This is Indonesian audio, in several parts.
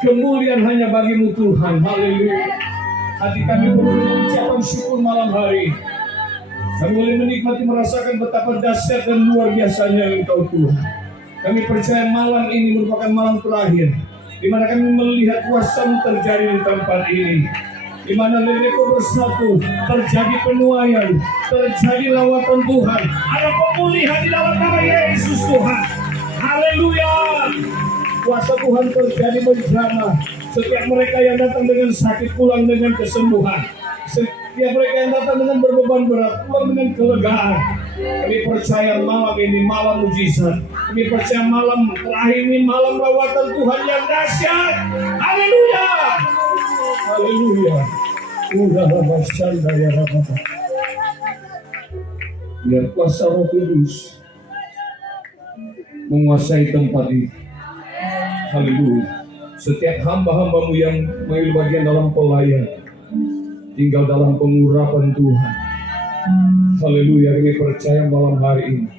Kemuliaan hanya bagimu Tuhan. Haleluya. Hati kami penuh dengan ucapan syukur malam hari. Kami boleh menikmati merasakan betapa dahsyat dan luar biasanya Engkau Tuhan. Kami percaya malam ini merupakan malam terakhir, di mana kami melihat kuasa-Mu terjadi di tempat ini, di mana leleko bersatu, terjadi penuaian, terjadi lawatan Tuhan, ada pemulihan di dalam nama Yesus Tuhan. Haleluya. Kuasa Tuhan terjadi menjamah. Setiap mereka yang datang dengan sakit pulang dengan kesembuhan. Setiap mereka yang datang dengan berbeban berat pulang dengan kelegaan. Kami percaya malam ini malam mujizat. Kami percaya malam terakhir ini malam rawatan Tuhan yang dahsyat. Haleluya. Haleluya. Biar kuasa Roh Kudus menguasai tempat ini. Haleluya. Setiap hamba-hambamu yang mengambil bagian dalam pelayan, tinggal dalam pengurapan Tuhan. Haleluya. Kami percaya malam hari ini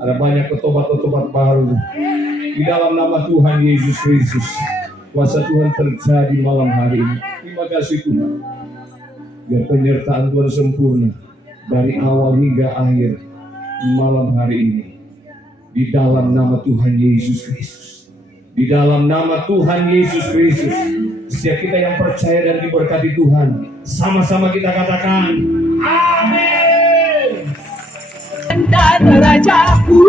ada banyak petobat-petobat baru di dalam nama Tuhan Yesus Kristus. Kuasa Tuhan terjadi malam hari ini. Terima kasih Tuhan. Biar penyertaan Tuhan sempurna dari awal hingga akhir malam hari ini. Di dalam nama Tuhan Yesus Kristus. Di dalam nama Tuhan Yesus Kristus. Setiap kita yang percaya dan diberkati Tuhan, sama-sama kita katakan amin. Dan Rajaku,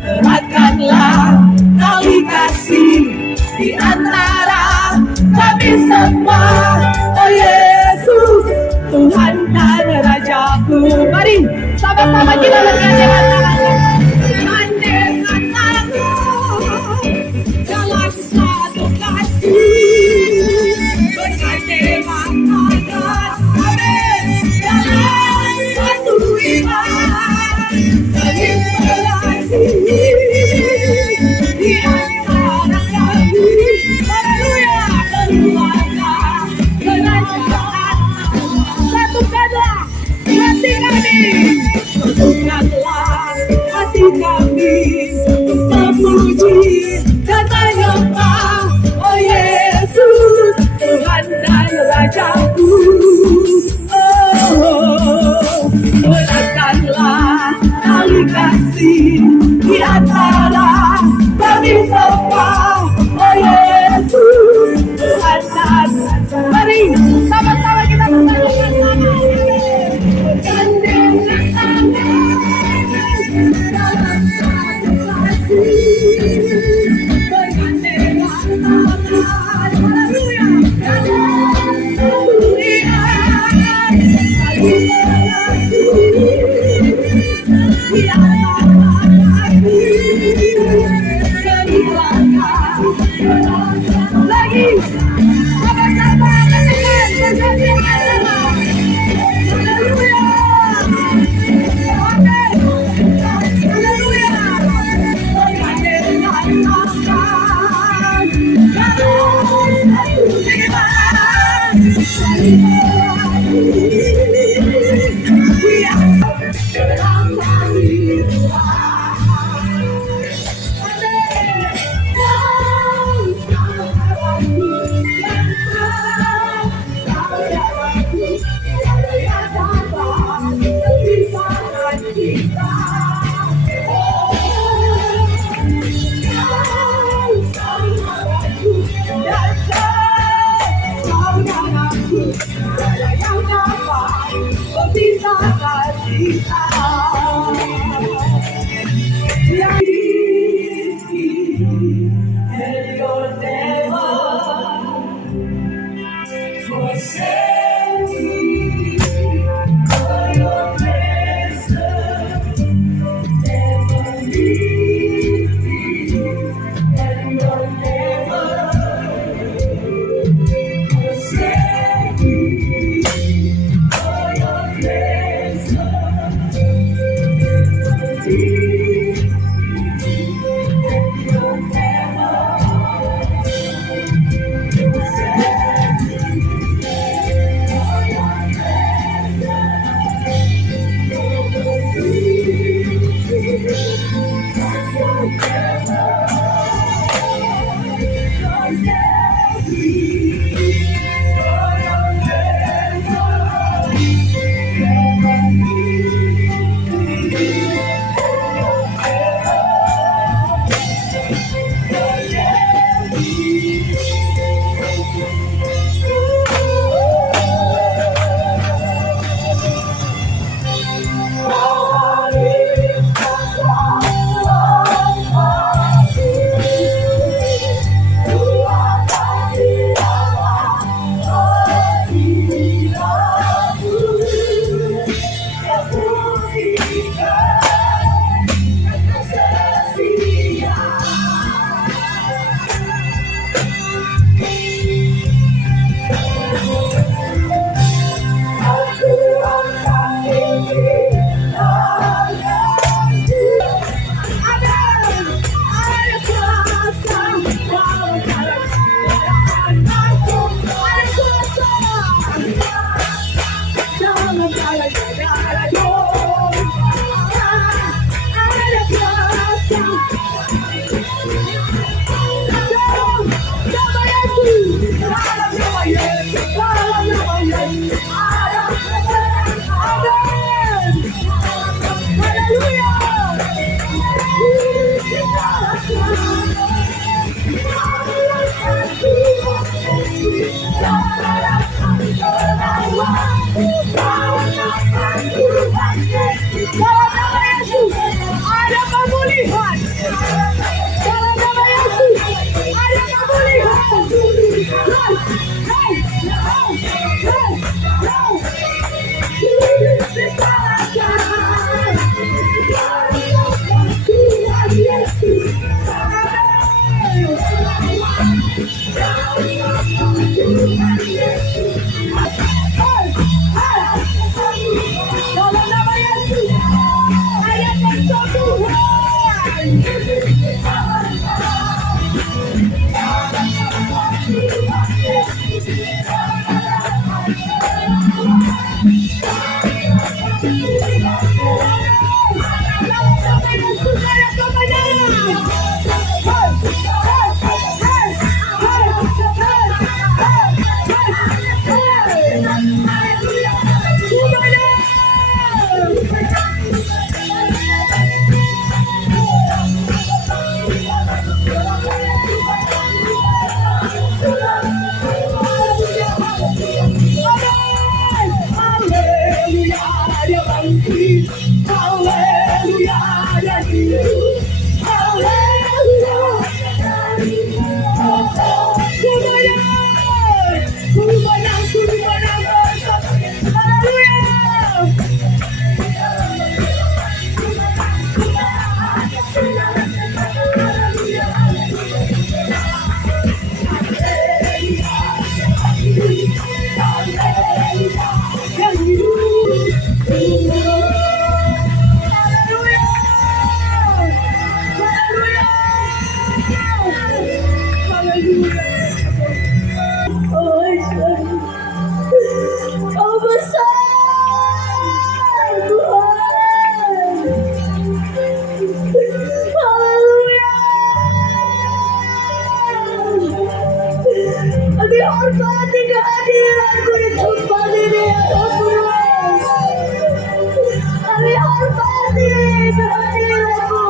eratkanlah tali kasih di antara kami semua. Oh Yesus, Tuhan dan Rajaku. Mari sama-sama kita bergandeng tangan. Hati kami memuji dan menyembah. Oh Yesus, Tuhan dan Rajaku. Oh, eratkanlah tali kasih di antara kami semua. Oh Yesus, Tuhan dan Raja. Mari sama-sama kita berkatakan sama. Gandenglah tangan dalam satu kasih. Bergandenglah tangan, haleluya. Haleluya. Di antara kami, lagi sama-sama katakan bergandenglah. Haleluya. Amin. Haleluya. Bergandenglah tangan dalam satu iman. Dalam kasih Tuhan. And you'll never forsake me. For your presence never leave me. And you'll never forsake me. For your presence Kau besar Tuhan. Haleluya. Kami hormati kehadiranmu di tempat ini ya Tuhan. Kami hormati kehadiranmu.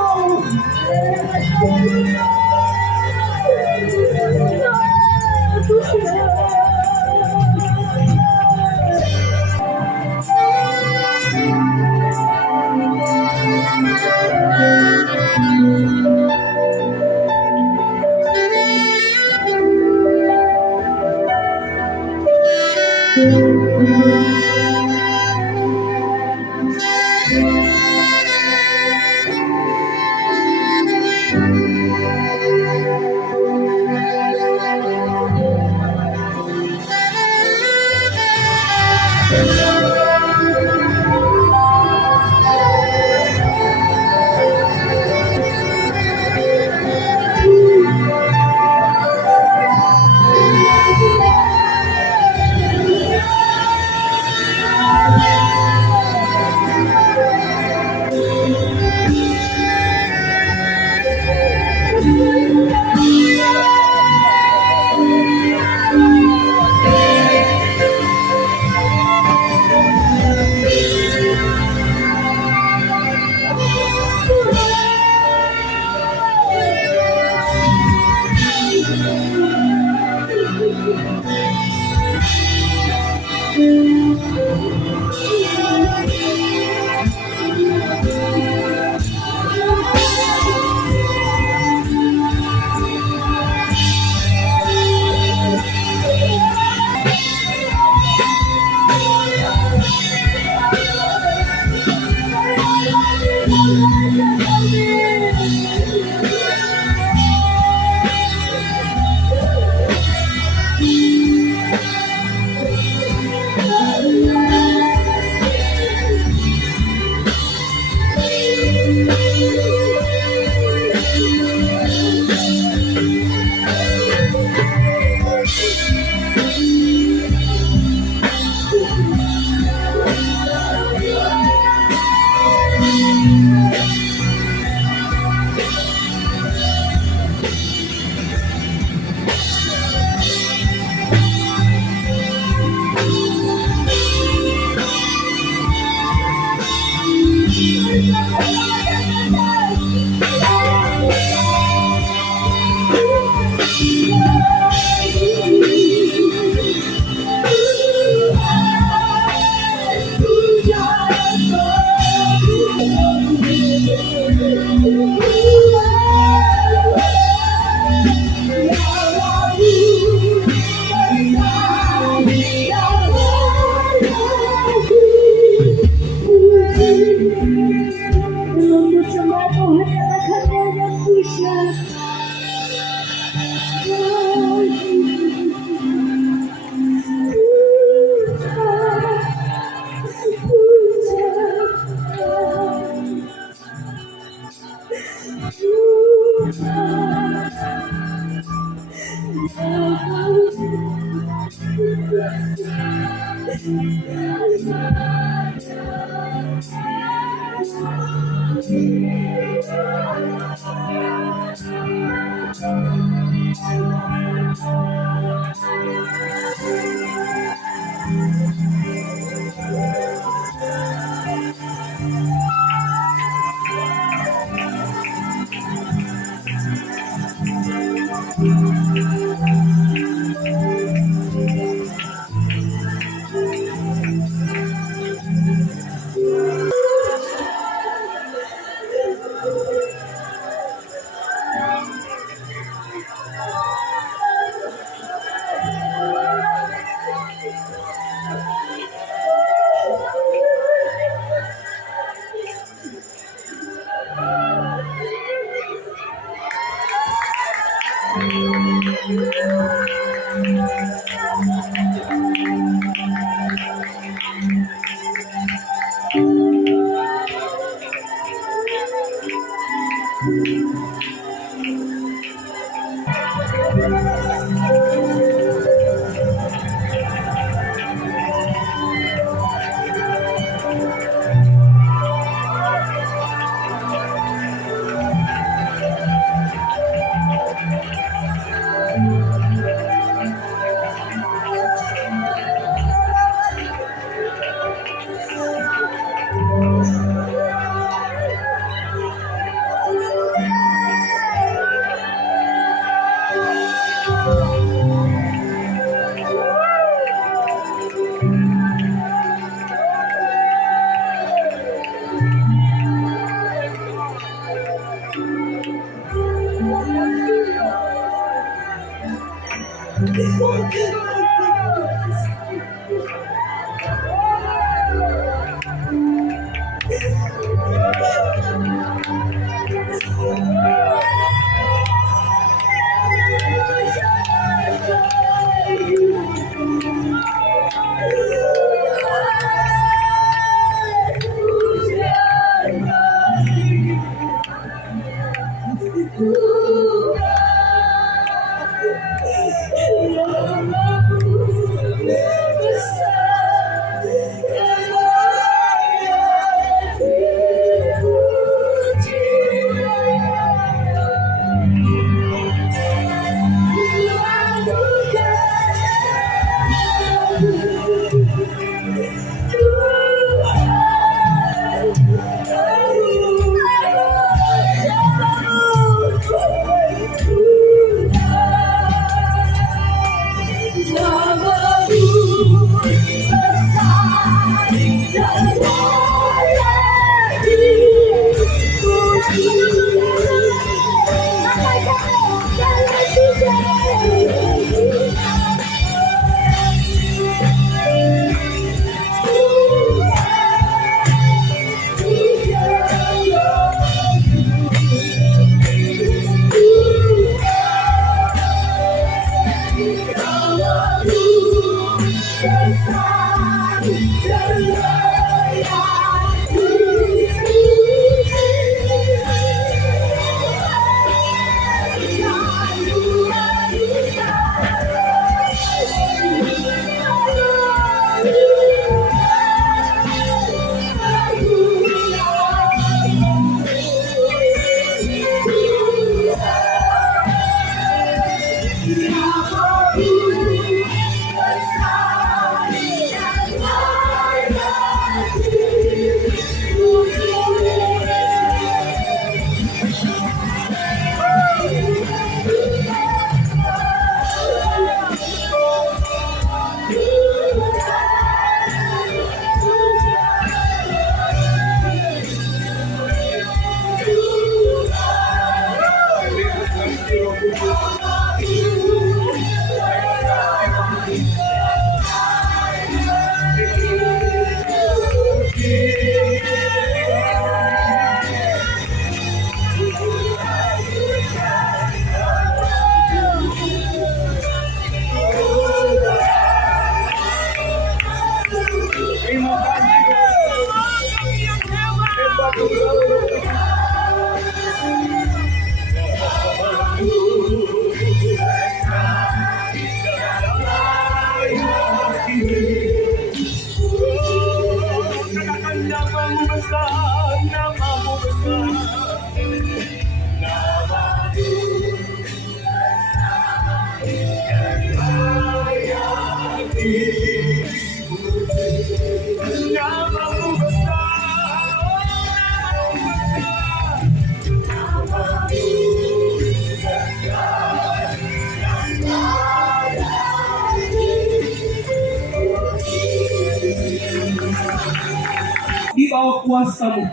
Di bawah kuasamu,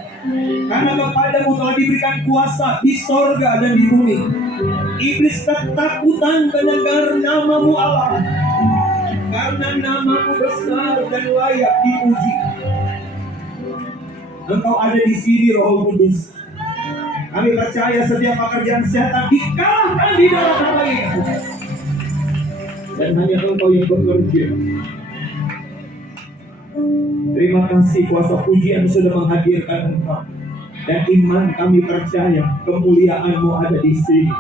karena kepadamu telah diberikan kuasa di sorga dan di bumi. Iblis ketakutan mendengar namamu Allah, karena namamu besar dan layak dipuji. Engkau ada di sini, Roh Kudus. Kami percaya setiap pekerjaan setan dikalahkan di dalam nama Yesus. dan hanya Engkau yang bekerja. Terima kasih kuasa pujian sudah menghadirkan Engkau. Dan iman kami percaya kemuliaan-Mu ada di sini.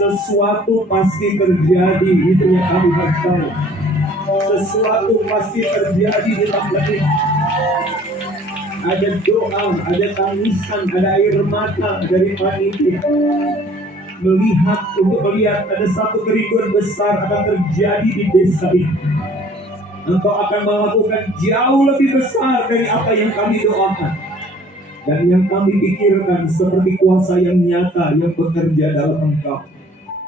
Sesuatu pasti terjadi, itu yang kami percaya. Sesuatu pasti terjadi di tempat ini. Ada doa, ada tangisan, ada air mata dari panitia. Melihat ada satu kerinduan besar akan terjadi di desa ini. Engkau akan melakukan jauh lebih besar dari apa yang kami doakan dan yang kami pikirkan, seperti kuasa yang nyata yang bekerja dalam Engkau.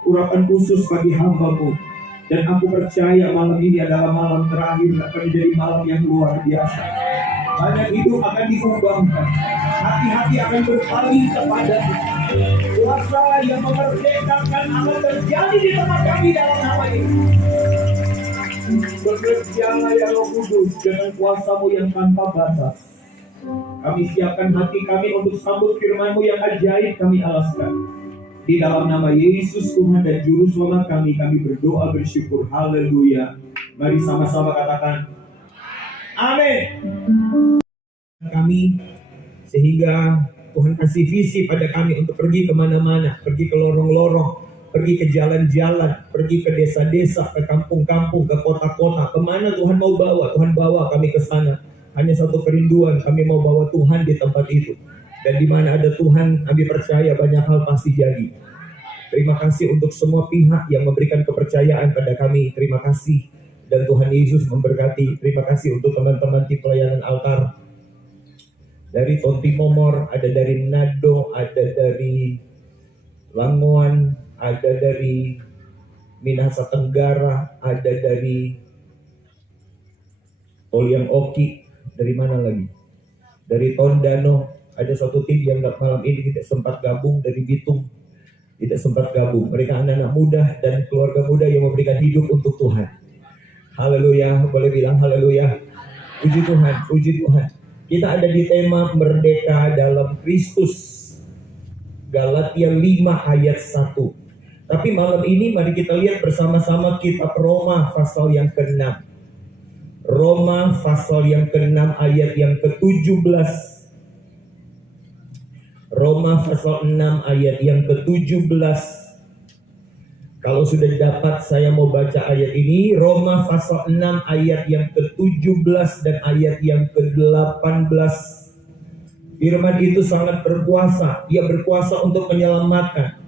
Urapan khusus bagi hamba-Mu, dan aku percaya malam ini adalah malam terakhir, akan menjadi malam yang luar biasa. Banyak hidup akan diubahkan, hati-hati akan berpaling kepada-Mu. Kuasa yang memerdekakan akan terjadi di tempat kami dalam nama ini. Bekerjalah ya Roh Kudus dengan kuasa-Mu yang tanpa batas. Kami siapkan hati kami untuk sambut firman-Mu yang ajaib kami alaskan. Di dalam nama Yesus Tuhan dan Juru Selamat kami berdoa bersyukur. Haleluya. Mari sama-sama katakan amin. Kami sehingga Tuhan kasih visi pada kami untuk pergi kemana-mana, pergi ke lorong-lorong, pergi ke jalan-jalan, pergi ke desa-desa, ke kampung-kampung, ke kota-kota. Kemana Tuhan mau bawa, Tuhan bawa kami ke sana. Hanya satu kerinduan, kami mau bawa Tuhan di tempat itu. Dan di mana ada Tuhan, kami percaya banyak hal pasti jadi. Terima kasih untuk semua pihak yang memberikan kepercayaan pada kami. Terima kasih. Dan Tuhan Yesus memberkati. Terima kasih untuk teman-teman di pelayanan altar. Dari Tonti Momor, ada dari Nado, ada dari Langoan, ada dari Minahasa Tenggara, ada dari Oliang Oki. Dari mana lagi? Dari Tondano. Ada satu tim yang malam ini tidak sempat gabung dari Bitung. Tidak sempat gabung. Mereka anak-anak muda dan keluarga muda yang memberikan hidup untuk Tuhan. Haleluya. Boleh bilang haleluya. Puji Tuhan, puji Tuhan. Kita ada di tema merdeka dalam Kristus. Galatia 5 ayat 1. Tapi malam ini mari kita lihat bersama-sama kitab Roma pasal yang ke-6. Roma pasal yang ke-6 ayat yang ke-17. Roma pasal 6 ayat yang ke-17. Kalau sudah dapat, saya mau baca ayat ini. Roma pasal 6 ayat yang ke-17 dan ayat yang ke-18. Firman itu sangat berkuasa. Dia berkuasa untuk menyelamatkan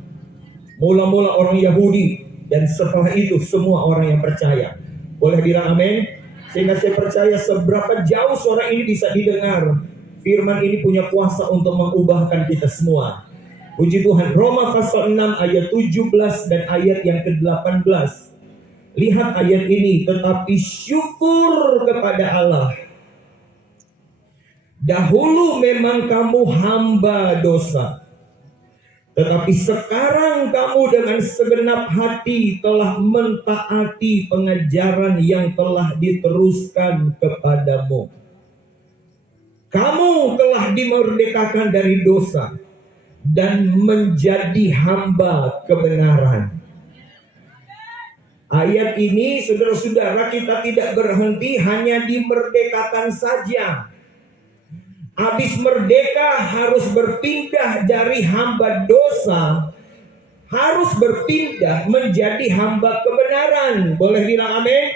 mula-mula orang Yahudi, dan setelah itu semua orang yang percaya. Boleh bilang amin? Sehingga saya percaya seberapa jauh suara ini bisa didengar, firman ini punya kuasa untuk mengubahkan kita semua. Puji Tuhan. Roma pasal 6 ayat 17 dan ayat yang ke-18. Lihat ayat ini. Tetapi syukur kepada Allah. Dahulu memang kamu hamba dosa, tetapi sekarang kamu dengan segenap hati telah mentaati pengajaran yang telah diteruskan kepadamu. Kamu telah dimerdekakan dari dosa dan menjadi hamba kebenaran. Ayat ini, saudara-saudara, kita tidak berhenti hanya dimerdekakan saja. Habis merdeka harus berpindah dari hamba dosa, harus berpindah menjadi hamba kebenaran. Boleh bilang amin?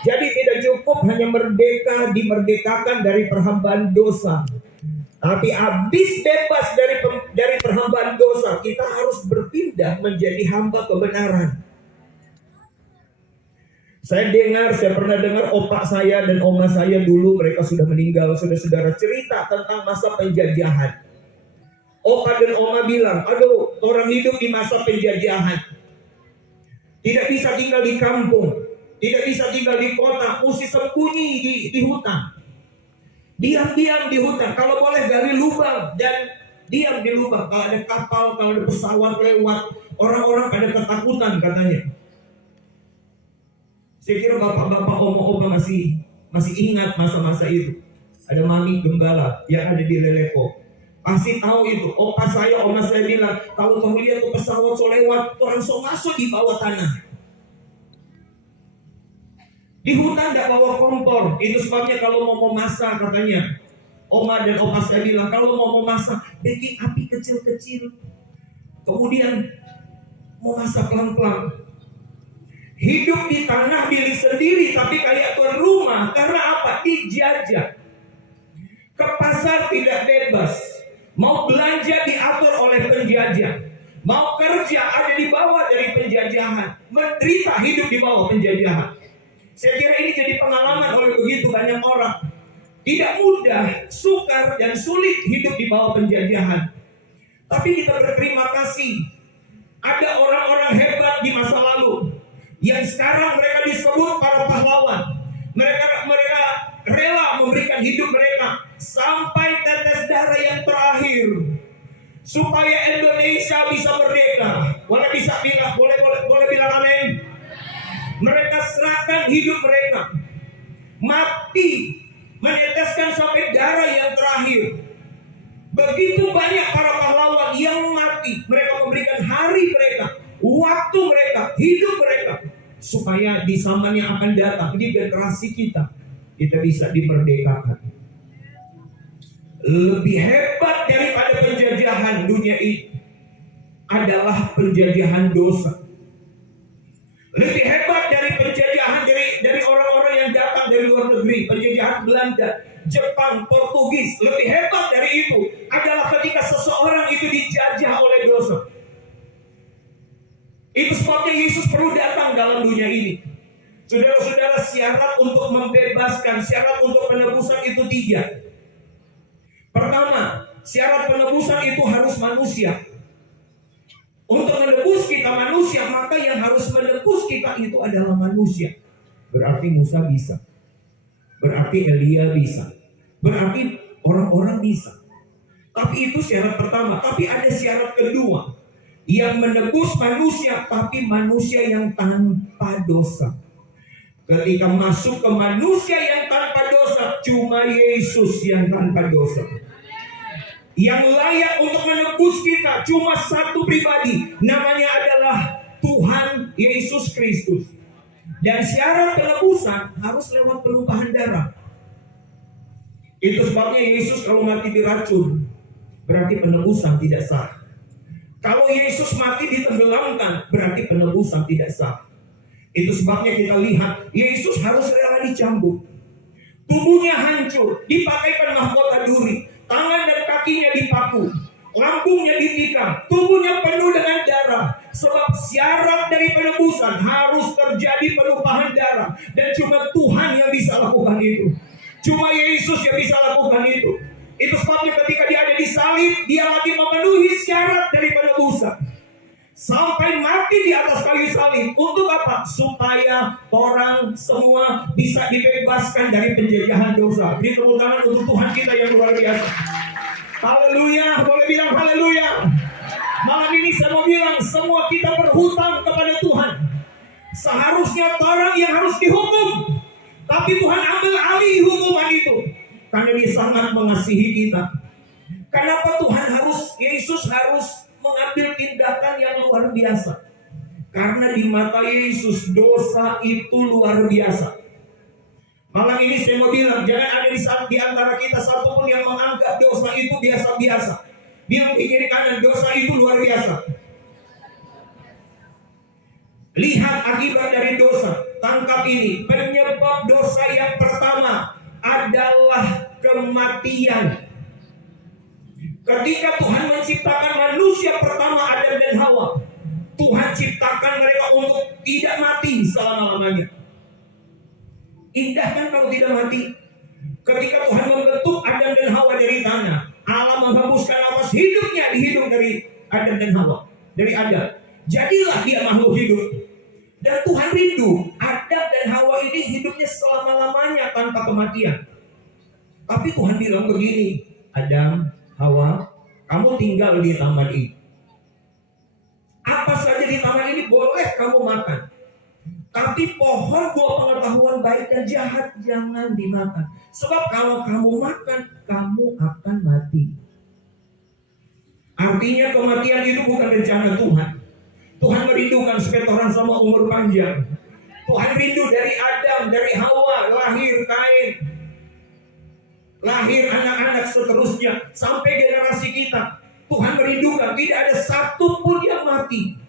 Jadi tidak cukup hanya merdeka, dimerdekakan dari perhambaan dosa. Tapi habis bebas dari perhambaan dosa, kita harus berpindah menjadi hamba kebenaran. Saya pernah dengar opak saya dan oma saya dulu, mereka sudah meninggal, saudara-saudara, cerita tentang masa penjajahan. Opa dan oma bilang, aduh, orang hidup di masa penjajahan. Tidak bisa tinggal di kampung, tidak bisa tinggal di kota, mesti sembunyi di hutan. Diam-diam di hutan, kalau boleh gali lubang dan diam di lubang. Kalau ada kapal, kalau ada pesawat lewat, orang-orang pada ketakutan katanya. Saya kira bapak-bapak, oma-oma masih ingat masa-masa itu. Ada mami gembala yang ada di Leleko. Pasti tahu itu. Opa saya, oma saya bilang, kalau kamu lihat tuh pesawat so lewat, orang so masuk di bawah tanah. Di hutan tidak bawa kompor. Itu sebabnya kalau mau memasak katanya, Oma dan Opa saya bilang, kalau mau memasak, bikin api kecil-kecil. Kemudian mau masak pelan-pelan. Hidup di tanah diri sendiri, tapi kayak tuan rumah. Karena apa? Dijajah. Ke pasar tidak bebas. Mau belanja diatur oleh penjajah. Mau kerja ada di bawah dari penjajahan. Menderita hidup di bawah penjajahan. Saya kira ini jadi pengalaman oleh begitu banyak orang. Tidak mudah, sukar dan sulit hidup di bawah penjajahan. Tapi kita berterima kasih. Ada orang-orang hebat di masa lalu yang sekarang mereka disebut para pahlawan. Mereka rela memberikan hidup mereka sampai tetes darah yang terakhir supaya Indonesia bisa merdeka. Boleh bilang amin. Mereka serahkan hidup mereka, mati, meneteskan sampai darah yang terakhir. Begitu banyak para pahlawan yang mati. Mereka memberikan hari mereka, waktu mereka, hidup mereka, supaya di zaman yang akan datang, di generasi kita bisa dimerdekakan. Lebih hebat daripada penjajahan dunia ini adalah penjajahan dosa. Lebih hebat dari penjajahan dari orang-orang yang datang dari luar negeri, penjajahan Belanda, Jepang, Portugis. Lebih hebat dari itu adalah ketika seseorang itu dijajah oleh dosa. Itu sebabnya Yesus perlu datang dalam dunia ini. Saudara-saudara, syarat untuk membebaskan, syarat untuk penebusan itu 3. Pertama, syarat penebusan itu harus manusia. Untuk menebus kita manusia, maka yang harus menebus kita itu adalah manusia. Berarti Musa bisa. Berarti Elia bisa. Berarti orang-orang bisa. Tapi itu syarat pertama. Tapi ada syarat kedua. Yang menebus manusia, tapi manusia yang tanpa dosa. Ketika masuk ke manusia yang tanpa dosa, cuma Yesus yang tanpa dosa. Yang layak untuk menebus kita cuma satu pribadi, namanya adalah Tuhan Yesus Kristus. Dan syarat penebusan harus lewat penumpahan darah. Itu sebabnya Yesus kalau mati diracun, berarti penebusan tidak sah. Kalau Yesus mati ditenggelamkan, berarti penebusan tidak sah. Itu sebabnya kita lihat Yesus harus rela dicambuk, tubuhnya hancur, dipakaikan mahkota duri, tangan dan kakinya dipaku, lambungnya ditikam, tubuhnya penuh dengan darah. Sebab syarat dari penebusan harus terjadi penumpahan darah. Dan cuma Tuhan yang bisa lakukan itu. Cuma Yesus yang bisa lakukan itu. Itu sebabnya ketika dia ada di salib, dia lagi memenuhi syarat dari penebusan. Sampai mati di atas kayu salib. Untuk apa? Supaya orang semua bisa dibebaskan dari penjajahan dosa. Beri tepuk tangan untuk Tuhan kita yang luar biasa. Haleluya, boleh bilang haleluya. Malam ini saya mau bilang, semua kita berhutang kepada Tuhan. Seharusnya orang yang harus dihukum, tapi Tuhan ambil alih hukuman itu. Karena dia sangat mengasihi kita. Kenapa Yesus harus mengambil tindakan yang luar biasa? Karena di mata Yesus dosa itu luar biasa. Malam ini saya mau bilang, jangan ada di antara kita satu pun yang menganggap dosa itu biasa-biasa. Bilang di kiri kanan, dosa itu luar biasa. Lihat akibat dari dosa. Tangkap ini. Penyebab dosa yang pertama adalah kematian. Ketika Tuhan menciptakan manusia pertama, Adam dan Hawa, Tuhan ciptakan mereka untuk tidak mati selama-lamanya. Indah kan kalau tidak mati? Ketika Tuhan membentuk Adam dan Hawa dari tanah, Allah menghembuskan nafas hidupnya di hidung dari Adam dan Hawa, dari Adam. Jadilah dia makhluk hidup. Dan Tuhan rindu Adam dan Hawa ini hidupnya selama-lamanya tanpa kematian. Tapi Tuhan bilang begini, Adam, Hawa, kamu tinggal di taman ini. Apa saja di taman ini boleh kamu makan. Tapi pohon buah pengetahuan baik dan jahat jangan dimakan. Sebab kalau kamu makan, kamu akan mati. Artinya kematian itu bukan rencana Tuhan. Tuhan merindukan supaya orang sama umur panjang. Tuhan rindu dari Adam, dari Hawa, lahir Kain, lahir anak-anak seterusnya, sampai generasi kita. Tuhan merindukan tidak ada satu pun yang mati.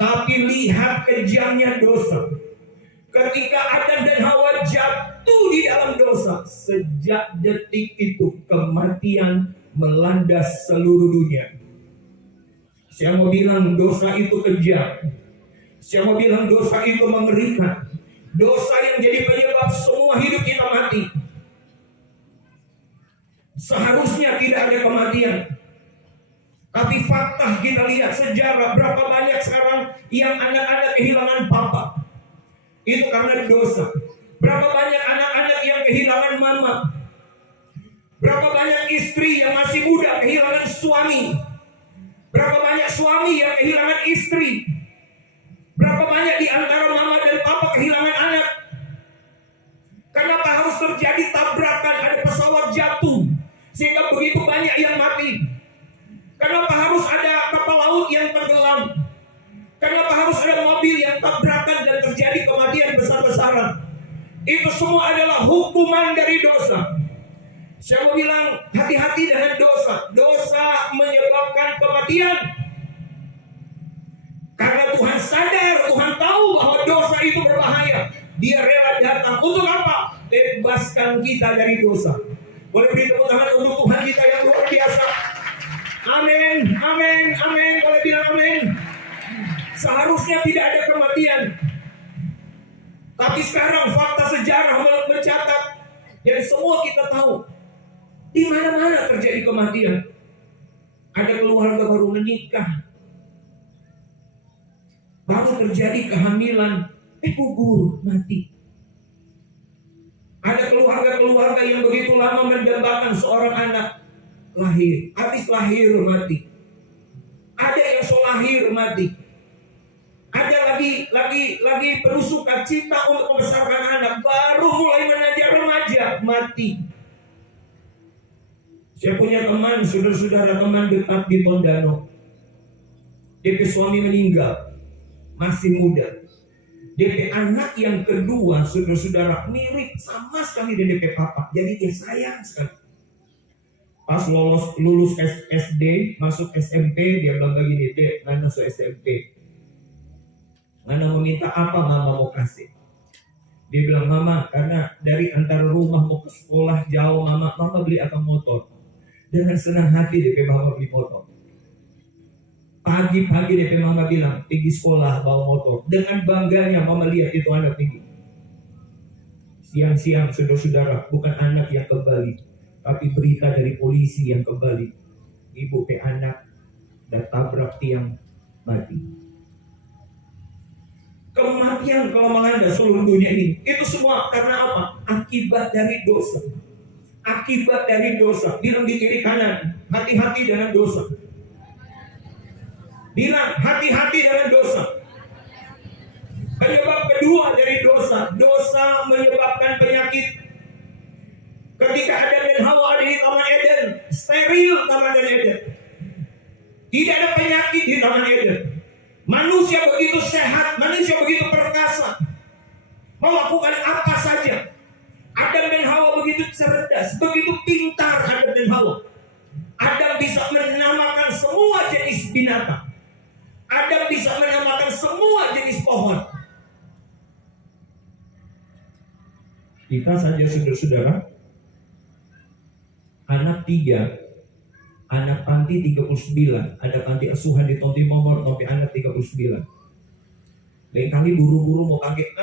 Tapi lihat kejamnya dosa. Ketika Adam dan Hawa jatuh di dalam dosa, sejak detik itu kematian melanda seluruh dunia. Saya mau bilang dosa itu kejam. Saya mau bilang dosa itu mengerikan. Dosa yang jadi penyebab semua hidup kita mati. Seharusnya tidak ada kematian. Tapi fakta kita lihat sejarah, berapa banyak sekarang yang anak-anak kehilangan papa. Itu karena dosa. Berapa banyak anak-anak yang kehilangan mama. Berapa banyak istri yang masih muda kehilangan suami. Berapa banyak suami yang kehilangan istri. Berapa banyak di antara mama dan papa kehilangan anak. Kenapa harus terjadi tabrakan, ada pesawat jatuh sehingga begitu banyak yang mati? Kenapa harus ada kapal laut yang tenggelam? Kenapa harus ada mobil yang tabrakan dan terjadi kematian besar-besaran? Itu semua adalah hukuman dari dosa. Saya mau bilang hati-hati dengan dosa. Dosa menyebabkan kematian. Karena Tuhan sadar, Tuhan tahu bahwa dosa itu berbahaya. Dia rela datang untuk apa? Bebaskan kita dari dosa. Boleh beri tepuk tangan untuk Tuhan kita yang luar biasa. Amin, amin, amin. Boleh bilang amin. Seharusnya tidak ada kematian. Tapi sekarang fakta sejarah mencatat, dan semua kita tahu, di mana-mana terjadi kematian. Ada keluarga baru menikah, baru terjadi kehamilan, gugur, mati. Ada keluarga-keluarga yang begitu lama mendambakan seorang anak, lahir, habis lahir mati. Ada yang so lahir mati. Ada lagi penuh sukacita untuk membesarkan anak, baru mulai menanjak remaja, mati. Saya punya teman, saudara-saudara, teman dekat di Tondano. DP suami meninggal, masih muda. DP anak yang kedua, saudara-saudara, mirip sama sekali dengan DP papa. Jadi dia sayang sekali. Pas lulus SD, masuk SMP, dia bilang begini, Dek, Nana so SMP. Nana mau minta apa mama mau kasih? Dia bilang, Mama, karena dari antar rumah mau ke sekolah jauh, Mama beli akan motor. Dengan senang hati DP mama beli motor. Pagi-pagi DP mama bilang, pergi sekolah bawa motor. Dengan bangganya mama lihat itu anak tinggi. Siang-siang saudara-saudara, bukan anak yang kembali, tapi berita dari polisi yang kembali. Ibu pe anak dan tabrak tiang, mati. Kematian kalau melanda seluruh dunia ini, itu semua karena apa? Akibat dari dosa. Akibat dari dosa. Bilang di kiri kanan, hati-hati dengan dosa. Bilang hati-hati dengan dosa. Penyebab kedua dari dosa, dosa menyebabkan penyakit. Ketika Adam dan Hawa ada di Taman Eden, steril Taman Eden. Tidak ada penyakit di Taman Eden. Manusia begitu sehat, manusia begitu perkasa, melakukan apa saja. Adam dan Hawa begitu cerdas, begitu pintar Adam dan Hawa. Adam bisa menamakan semua jenis binatang. Adam bisa menamakan semua jenis pohon. Kita saja saudara-saudara, anak 3, anak panti 39, ada panti asuhan di Tonti Momor, tapi anak 39. Lain kali buru-buru mau pakai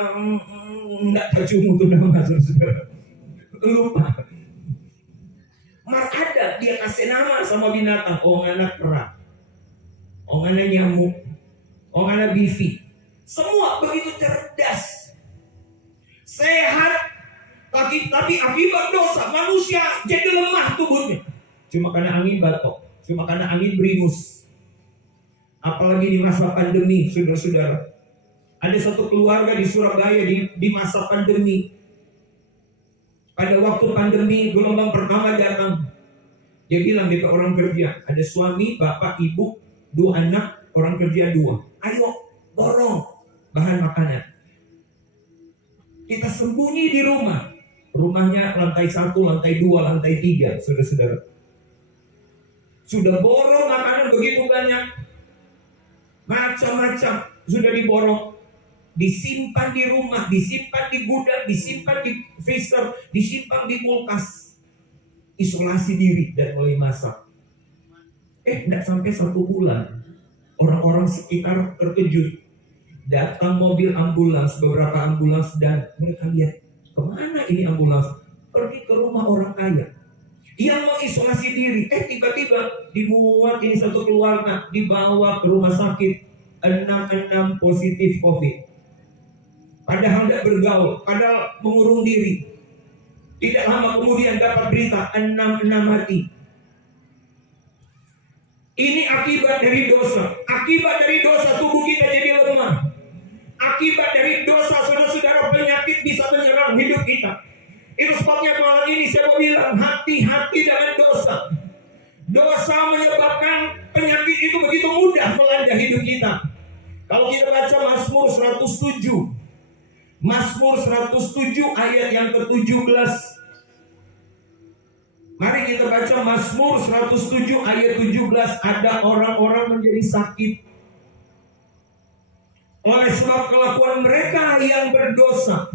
enggak tercium untuk nama saudara. Lupa. Mas ada dia kasih nama sama binatang, anak kera, anak nyamuk, anak bifi. Semua begitu cerdas, sehat, tapi akibat dosa manusia jadi lemah tubuhnya. Cuma karena angin batok, cuma karena angin beringus. Apalagi di masa pandemi, saudara-saudara. Ada satu keluarga di Surabaya di masa pandemi. Pada waktu pandemi, gelombang pertama datang. Dia bilang dia orang kerja, ada suami, bapak, ibu, 2 anak, orang kerja 2. Ayo, borong bahan makanan. Kita sembunyi di rumah. Rumahnya lantai 1, lantai 2, lantai 3, saudara-saudara. Sudah borong makanan begitu banyak. Macam-macam sudah diborong. Disimpan di rumah, disimpan di gudang, disimpan di freezer, disimpan di kulkas. Isolasi diri dan mulai masak. Tidak sampai 1 bulan, orang-orang sekitar terkejut. Datang mobil ambulans, beberapa ambulans, dan mereka lihat, kemana ini ambulans? Pergi ke rumah orang kaya yang mau isolasi diri. Tiba-tiba dimuat ini satu keluarga, dibawa ke rumah sakit. 6 positif COVID. Padahal tidak bergaul, padahal mengurung diri. Tidak lama kemudian dapat berita 6 mati. Ini akibat dari dosa. Akibat dari dosa tubuh kita jadi lemah. Akibat dari dosa, saudara-saudara, penyakit bisa menyerang hidup kita. Itu sebabnya malam ini saya mau bilang, hati-hati dengan dosa. Dosa menyebabkan penyakit itu begitu mudah melanda hidup kita. Kalau kita baca Mazmur 107, Mazmur 107 ayat yang ke-17. Mari kita baca Mazmur 107 ayat 17. Ada orang-orang menjadi sakit oleh sebab kelakuan mereka yang berdosa,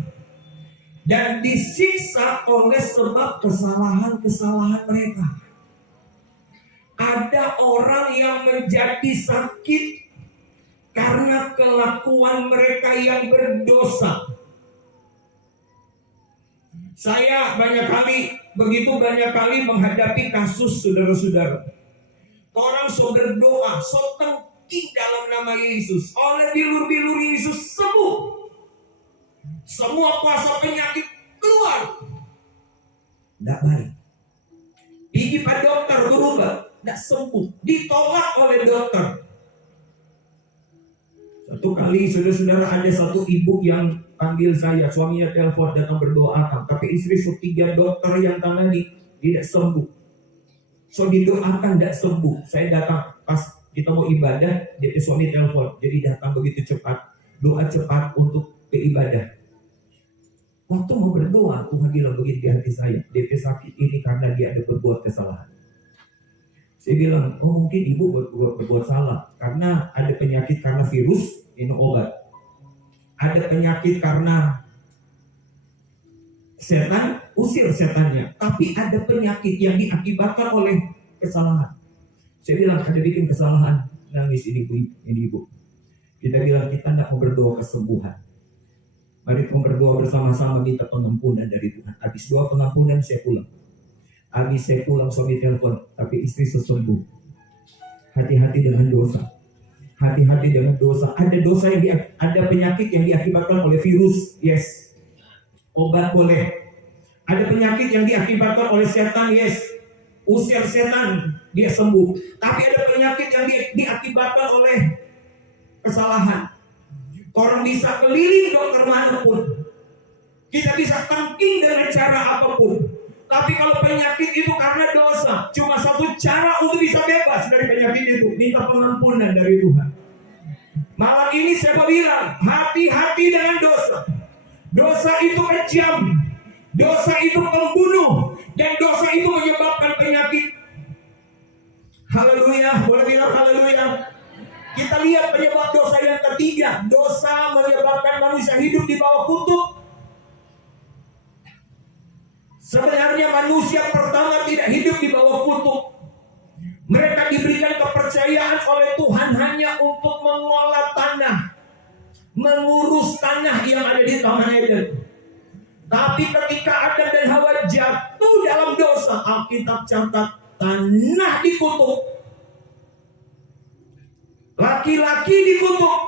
dan disiksa oleh sebab kesalahan-kesalahan mereka. Ada orang yang menjadi sakit karena kelakuan mereka yang berdosa. Saya begitu banyak kali menghadapi kasus saudara-saudara. Orang so berdoa, so tengking dalam nama Yesus. Oleh bilur-bilur Yesus sembuh. Semua kuasa penyakit keluar. Tidak baik. Pergi pada dokter berubah, tidak sembuh. Ditolak oleh dokter. Satu kali saudara-saudara, ada satu ibu yang panggil saya, suaminya telepon datang berdoakan, tapi istri 3 dokter yang tangani tidak sembuh. So didoakan tidak sembuh. Saya datang pas kita mau ibadah, jadi suami telepon, jadi datang begitu cepat, doa cepat untuk ke ibadah. Waktu mau berdoa, Tuhan bilang begini di hati saya, DP sakit ini karena dia ada berbuat kesalahan. Saya bilang, oh mungkin ibu berbuat salah karena ada penyakit karena virus, minum obat. Ada penyakit karena setan, usir setannya. Tapi ada penyakit yang diakibatkan oleh kesalahan. Saya bilang, ada bikin kesalahan, nangis ini ibu. Kita bilang, kita tidak mau berdoa kesembuhan. Mari kita berdoa bersama-sama minta pengampunan dari Tuhan. Habis doa pengampunan saya pulang. Habis saya pulang suami telepon, tapi istri sembuh. Hati-hati dengan dosa. Hati-hati dengan dosa. Ada dosa ada penyakit yang diakibatkan oleh virus, yes. Obat boleh. Ada penyakit yang diakibatkan oleh setan, yes. Usir setan, dia sembuh. Tapi ada penyakit yang diakibatkan oleh kesalahan. Orang bisa keliling dokter manapun. Kita bisa tangking dengan cara apapun. Tapi kalau penyakit itu karena dosa, cuma satu cara untuk bisa bebas dari penyakit itu, minta pengampunan dari Tuhan. Malam ini saya mau bilang, hati-hati dengan dosa. Dosa itu kejam, dosa itu pembunuh, dan dosa itu menyebabkan penyakit. Haleluya, boleh bilang haleluya. Kita lihat penyebab dosa yang ketiga. Dosa menyebabkan manusia hidup di bawah kutuk. Sebenarnya manusia pertama tidak hidup di bawah kutuk. Mereka diberikan kepercayaan oleh Tuhan hanya untuk mengolah tanah, mengurus tanah yang ada di Taman Eden. Tapi ketika Adam dan Hawa jatuh dalam dosa, Alkitab catat tanah dikutuk, laki-laki dikutuk,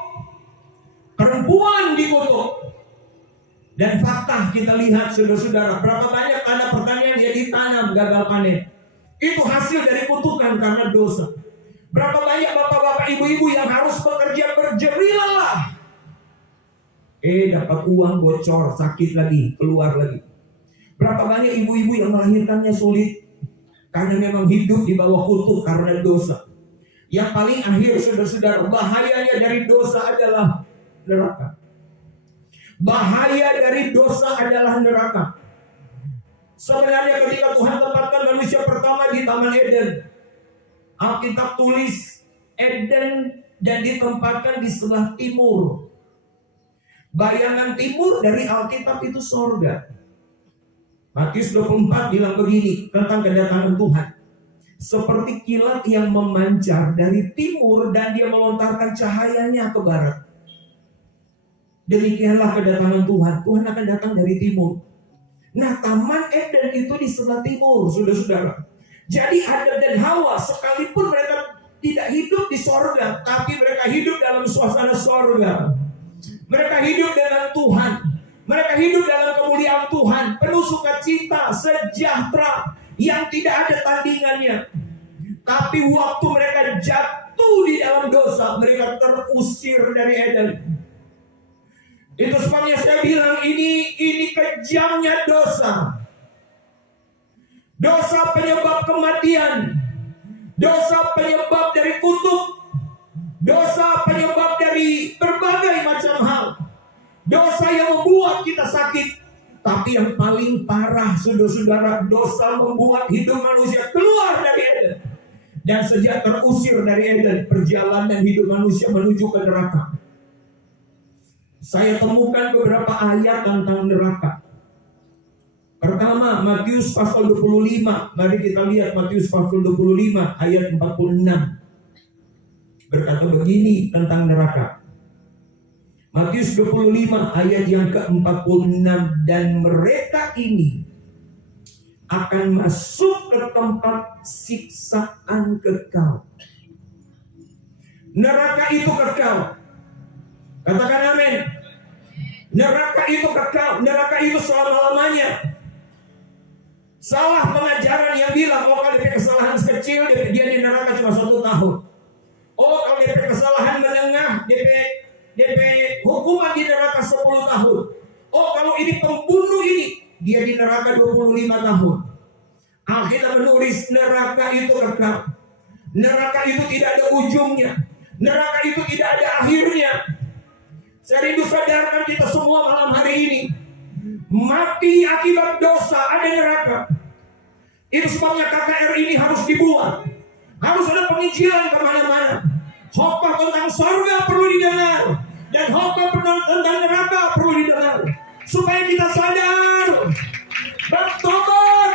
perempuan dikutuk. Dan fakta kita lihat saudara-saudara, berapa banyak tanah pertanian yang ditanam gagal panen. Itu hasil dari kutukan karena dosa. Berapa banyak bapak-bapak, ibu-ibu yang harus bekerja berjerilah. Dapat uang bocor, sakit lagi, keluar lagi. Berapa banyak ibu-ibu yang melahirkannya sulit karena memang hidup di bawah kutuk karena dosa. Yang paling akhir saudara-saudara, bahayanya dari dosa adalah neraka. Bahaya dari dosa adalah neraka. Sebenarnya ketika Tuhan tempatkan manusia pertama di Taman Eden, Alkitab tulis Eden dan ditempatkan di sebelah timur. Bayangan timur dari Alkitab itu sorga. Matius 24 bilang begini tentang kedatangan Tuhan. Seperti kilat yang memancar dari timur dan dia melontarkan cahayanya ke barat. Demikianlah kedatangan Tuhan. Tuhan akan datang dari timur. Nah, Taman Eden itu di sebelah timur, saudara-saudara. Jadi Adam dan Hawa sekalipun mereka tidak hidup di sorga, tapi mereka hidup dalam suasana sorga. Mereka hidup dalam Tuhan. Mereka hidup dalam kemuliaan Tuhan, penuh sukacita, sejahtera yang tidak ada tandingannya. Tapi waktu mereka jatuh di dalam dosa, mereka terusir dari Eden. Itu sebabnya saya bilang ini kejamnya dosa. Dosa penyebab kematian. Dosa penyebab dari kutuk. Dosa penyebab dari berbagai macam hal. Dosa yang membuat kita sakit. Tapi yang paling parah, saudara-saudara, dosa membuat hidup manusia keluar dari Eden. Dan sejak terusir dari Eden, perjalanan hidup manusia menuju ke neraka. Saya temukan beberapa ayat tentang neraka. Pertama, Matius pasal 25. Mari kita lihat Matius pasal 25 ayat 46. Berkata begini tentang neraka. Matius 25 ayat yang ke-46. Dan mereka ini akan masuk ke tempat siksaan kekal. Neraka itu kekal. Katakan amin. Neraka itu kekal. Neraka itu selama-lamanya. Salah pengajaran yang bilang, oh kalau DP kesalahan kecil, dia di neraka cuma 1 tahun. Oh kalau DP kesalahan menengah, DP hukuman di neraka 10 tahun. Oh kalau ini pembunuh ini, dia di neraka 25 tahun. Alkitab menulis neraka itu kekal. Neraka itu tidak ada ujungnya. Neraka itu tidak ada akhirnya. Saya rindu sadarkan kita semua malam hari ini. Mati akibat dosa ada neraka. Itu sebabnya KKR ini harus dibuat. Harus ada penginjilan kemana-mana. Khotbah tentang sorga perlu didengar. Dan khotbah tentang neraka perlu didengar. Supaya kita sadar. Bertobat.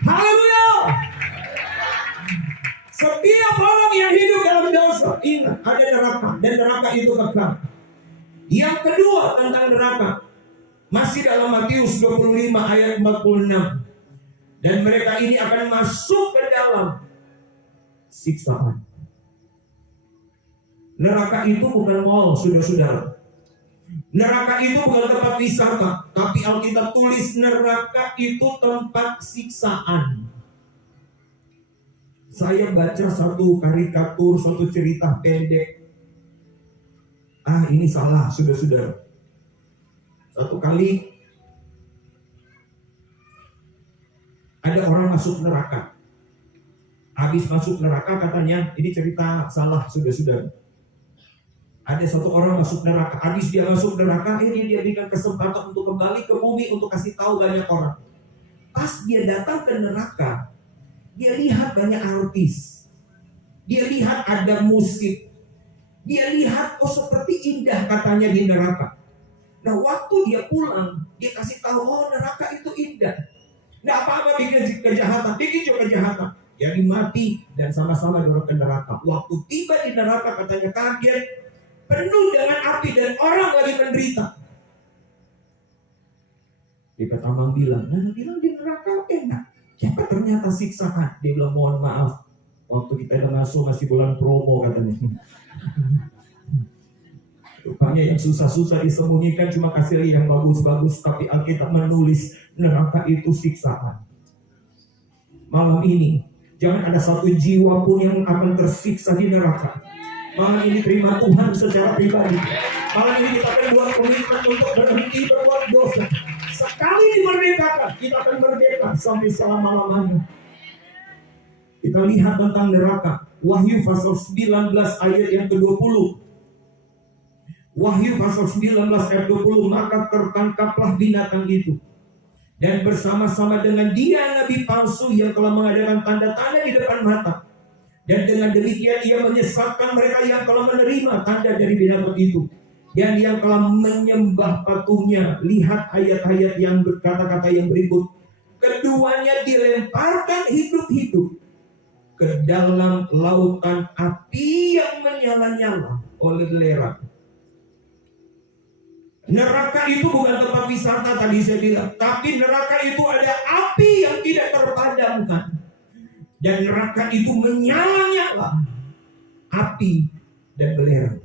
Haleluya. Setiap orang yang hidup dalam dosa, ingat ada neraka. Dan neraka itu kekal. Yang kedua tentang neraka. Masih dalam Matius 25 ayat 46. Dan mereka ini akan masuk ke dalam siksaan. Neraka itu bukan mall, saudara-saudara. Neraka itu bukan tempat wisata. Tapi Alkitab tulis neraka itu tempat siksaan. Saya baca satu karikatur, satu cerita pendek. Ini salah, saudara-saudara. Satu kali ada orang masuk neraka. Habis masuk neraka katanya, ini cerita salah, saudara-saudara. Ada satu orang masuk neraka. Habis dia masuk neraka, ini dia berikan kesempatan untuk kembali ke bumi untuk kasih tahu banyak orang. Pas dia datang ke neraka, dia lihat banyak artis. Dia lihat ada musik. Dia lihat, oh seperti indah katanya di neraka. Nah waktu dia pulang, dia kasih tahu, oh neraka itu indah. Nggak apa-apa bikin kejahatan, bikin juga kejahatan. Jadi mati dan sama-sama dorong ke neraka. Waktu tiba di neraka katanya kaget, penuh dengan api dan orang lagi menderita. Dia pertama bilang, di neraka enak. Siapa ternyata siksaan? Dia bilang mohon maaf, waktu kita masuk masih bulan promo katanya. Rupanya yang susah-susah disembunyikan cuma kasih yang bagus-bagus. Tapi Alkitab menulis neraka itu siksaan. Malam ini jangan ada satu jiwa pun yang akan tersiksa di neraka. Malam ini terima Tuhan secara pribadi. Malam ini kita akan buat komitmen untuk berhenti berbuat dosa. Sekali dimerdekakan, kita akan merdeka sampai selama-lamanya. Kita lihat tentang neraka. Wahyu pasal 19 ayat yang ke-20. Wahyu pasal 19 ayat 20, maka tertangkaplah binatang itu, dan bersama-sama dengan dia nabi palsu yang telah mengadakan tanda-tanda di depan mata. Dan dengan demikian ia menyesatkan mereka yang telah menerima tanda dari binatang itu dan yang telah menyembah patungnya. Lihat ayat-ayat yang berkata-kata yang berikut. Keduanya dilemparkan hidup-hidup ke dalam lautan api yang menyala-nyala oleh belerang. Neraka itu bukan tempat wisata tadi saya bilang, tapi neraka itu ada api yang tidak terpadamkan. Dan neraka itu menyala-nyala api dan belerang.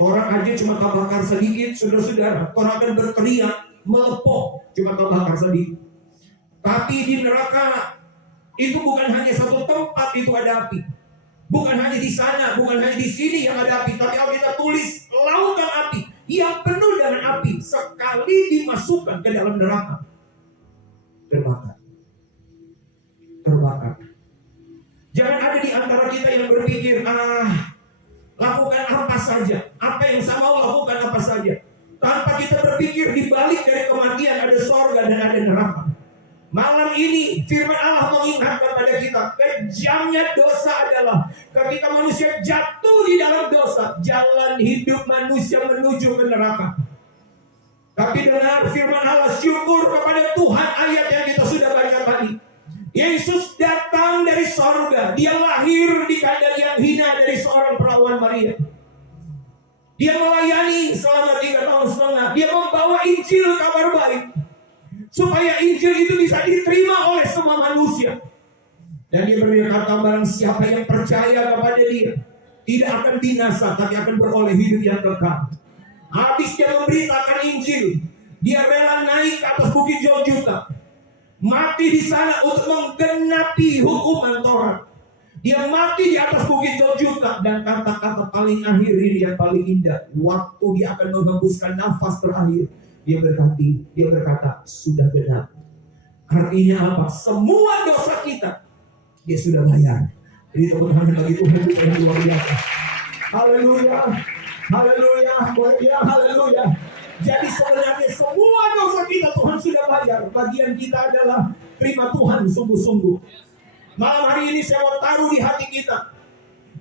Orang aja cuma terbakar sedikit, saudara-saudara, orang akan berteriak, melepok, cuma terbakar sedikit. Tapi di neraka itu bukan hanya satu tempat itu ada api. Bukan hanya di sana, bukan hanya di sini yang ada api, tapi kalau kita tulis lautan api yang penuh dengan api, sekali dimasukkan ke dalam neraka, terbakar. Jangan ada di antara kita yang berpikir, lakukan apa saja, apa yang saya mau lakukan apa saja, tanpa kita berpikir di balik dari kematian ada sorga dan ada neraka. Malam ini firman Allah mengingatkan pada kita, kejamnya dosa adalah ketika manusia jatuh di dalam dosa, jalan hidup manusia menuju ke neraka. Tapi dengar firman Allah, syukur kepada Tuhan, ayat yang kita sudah baca tadi. Yesus datang dari sorga, dia lahir di kandang yang hina dari seorang perawan Maria. Dia melayani selama 3 tahun setengah, dia membawa Injil, kabar baik, supaya Injil itu bisa diterima oleh semua manusia. Dan dia berkata, barang siapa yang percaya kepada dia tidak akan binasa, tapi akan beroleh hidup yang kekal. Habis dia memberitakan Injil, dia rela naik ke atas bukit Golgota, mati di sana untuk menggenapi hukuman Taurat. Dia mati di atas bukit Golgota, dan kata-kata paling akhir ini yang paling indah, waktu dia akan menghembuskan nafas terakhir, dia berkata, sudah genap. Artinya apa? Semua dosa kita dia sudah bayar. Jadi tepuk tangan bagi Tuhan yang luar biasa. Haleluya, haleluya, haleluya. Jadi sebenarnya semua dosa kita Tuhan sudah bayar. Bagian kita adalah terima Tuhan sungguh-sungguh. Malam hari ini saya mau taruh di hati kita,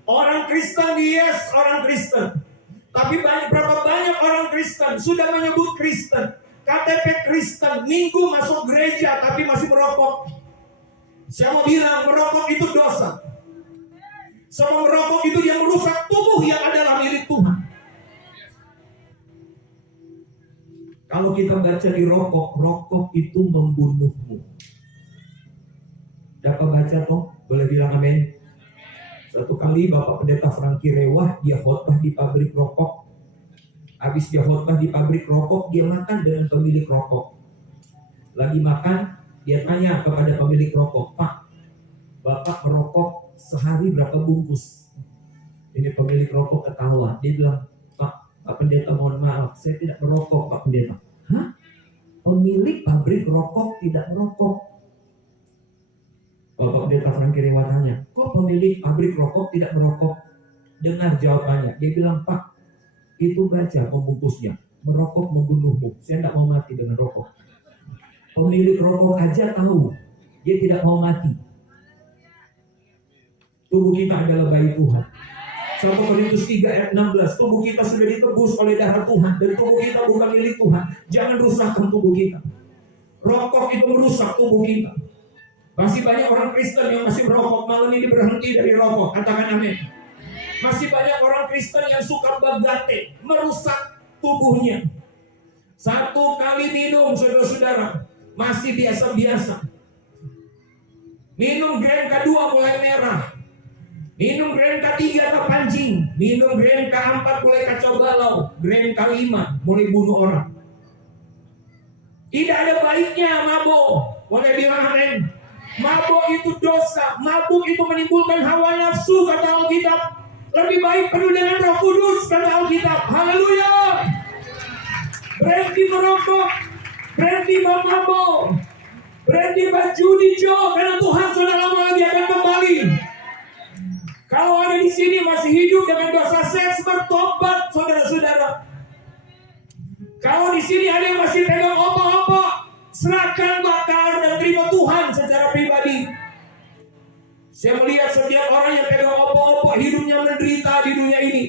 orang Kristen, yes, orang Kristen. Tapi berapa banyak orang Kristen sudah menyebut Kristen, KTP Kristen, minggu masuk gereja tapi masih merokok. Saya mau bilang, merokok itu dosa. Sama merokok itu yang merusak tubuh yang adalah milik Tuhan. Kalau kita baca di rokok itu membunuhmu. Dapat baca toh? Boleh bilang amin? Satu kali Bapak Pendeta Franky Rewah, dia khotbah di pabrik rokok. Habis dia khotbah di pabrik rokok, dia makan dengan pemilik rokok. Lagi makan, dia tanya kepada pemilik rokok, Pak, Bapak merokok sehari berapa bungkus? Ini pemilik rokok ketawa. Dia bilang, Pak Pendeta mohon maaf, saya tidak merokok Pak Pendeta. Hah? Pemilik pabrik rokok tidak merokok. Bapak Pendeta Franky Rewah tanya, kok pemilik pabrik rokok tidak merokok? Dengar jawabannya. Dia bilang, Pak, itu baca pembungkusnya, merokok membunuhmu. Saya tidak mau mati dengan rokok. Pemilik rokok aja tahu dia tidak mau mati. Tubuh kita adalah bayi Tuhan. 1 Korintus 3 ayat 16, tubuh kita sudah ditebus oleh darah Tuhan, dan tubuh kita bukan milik Tuhan. Jangan rusakkan tubuh kita. Rokok itu merusak tubuh kita. Masih banyak orang Kristen yang masih merokok. Malam ini berhenti dari rokok. Katakan amin. Masih banyak orang Kristen yang suka bagate, merusak tubuhnya. 1 kali minum, saudara-saudara, masih biasa-biasa. Minum gram kedua mulai merah. Minum gram ketiga terpancing. Minum gram keempat mulai kacau balau. Gram kelima mulai bunuh orang. Tidak ada baiknya mabuk. Boleh bilang amin. Mabuk itu dosa. Mabuk itu menimbulkan hawa nafsu, kata Alkitab. Lebih baik penuh dengan Roh Kudus, kata Alkitab. Haleluya. Berhenti merokok, berhenti mabuk, berhenti berjudi, karena Tuhan sudah lama lagi akan kembali. Kalau ada di sini masih hidup dengan dosa seks, bertobat, saudara. sini ada yang masih pegang opo-opo. Serahkan bakar dan terima Tuhan secara pribadi. Saya melihat setiap orang yang pegang opo-opo hidupnya menderita di dunia ini.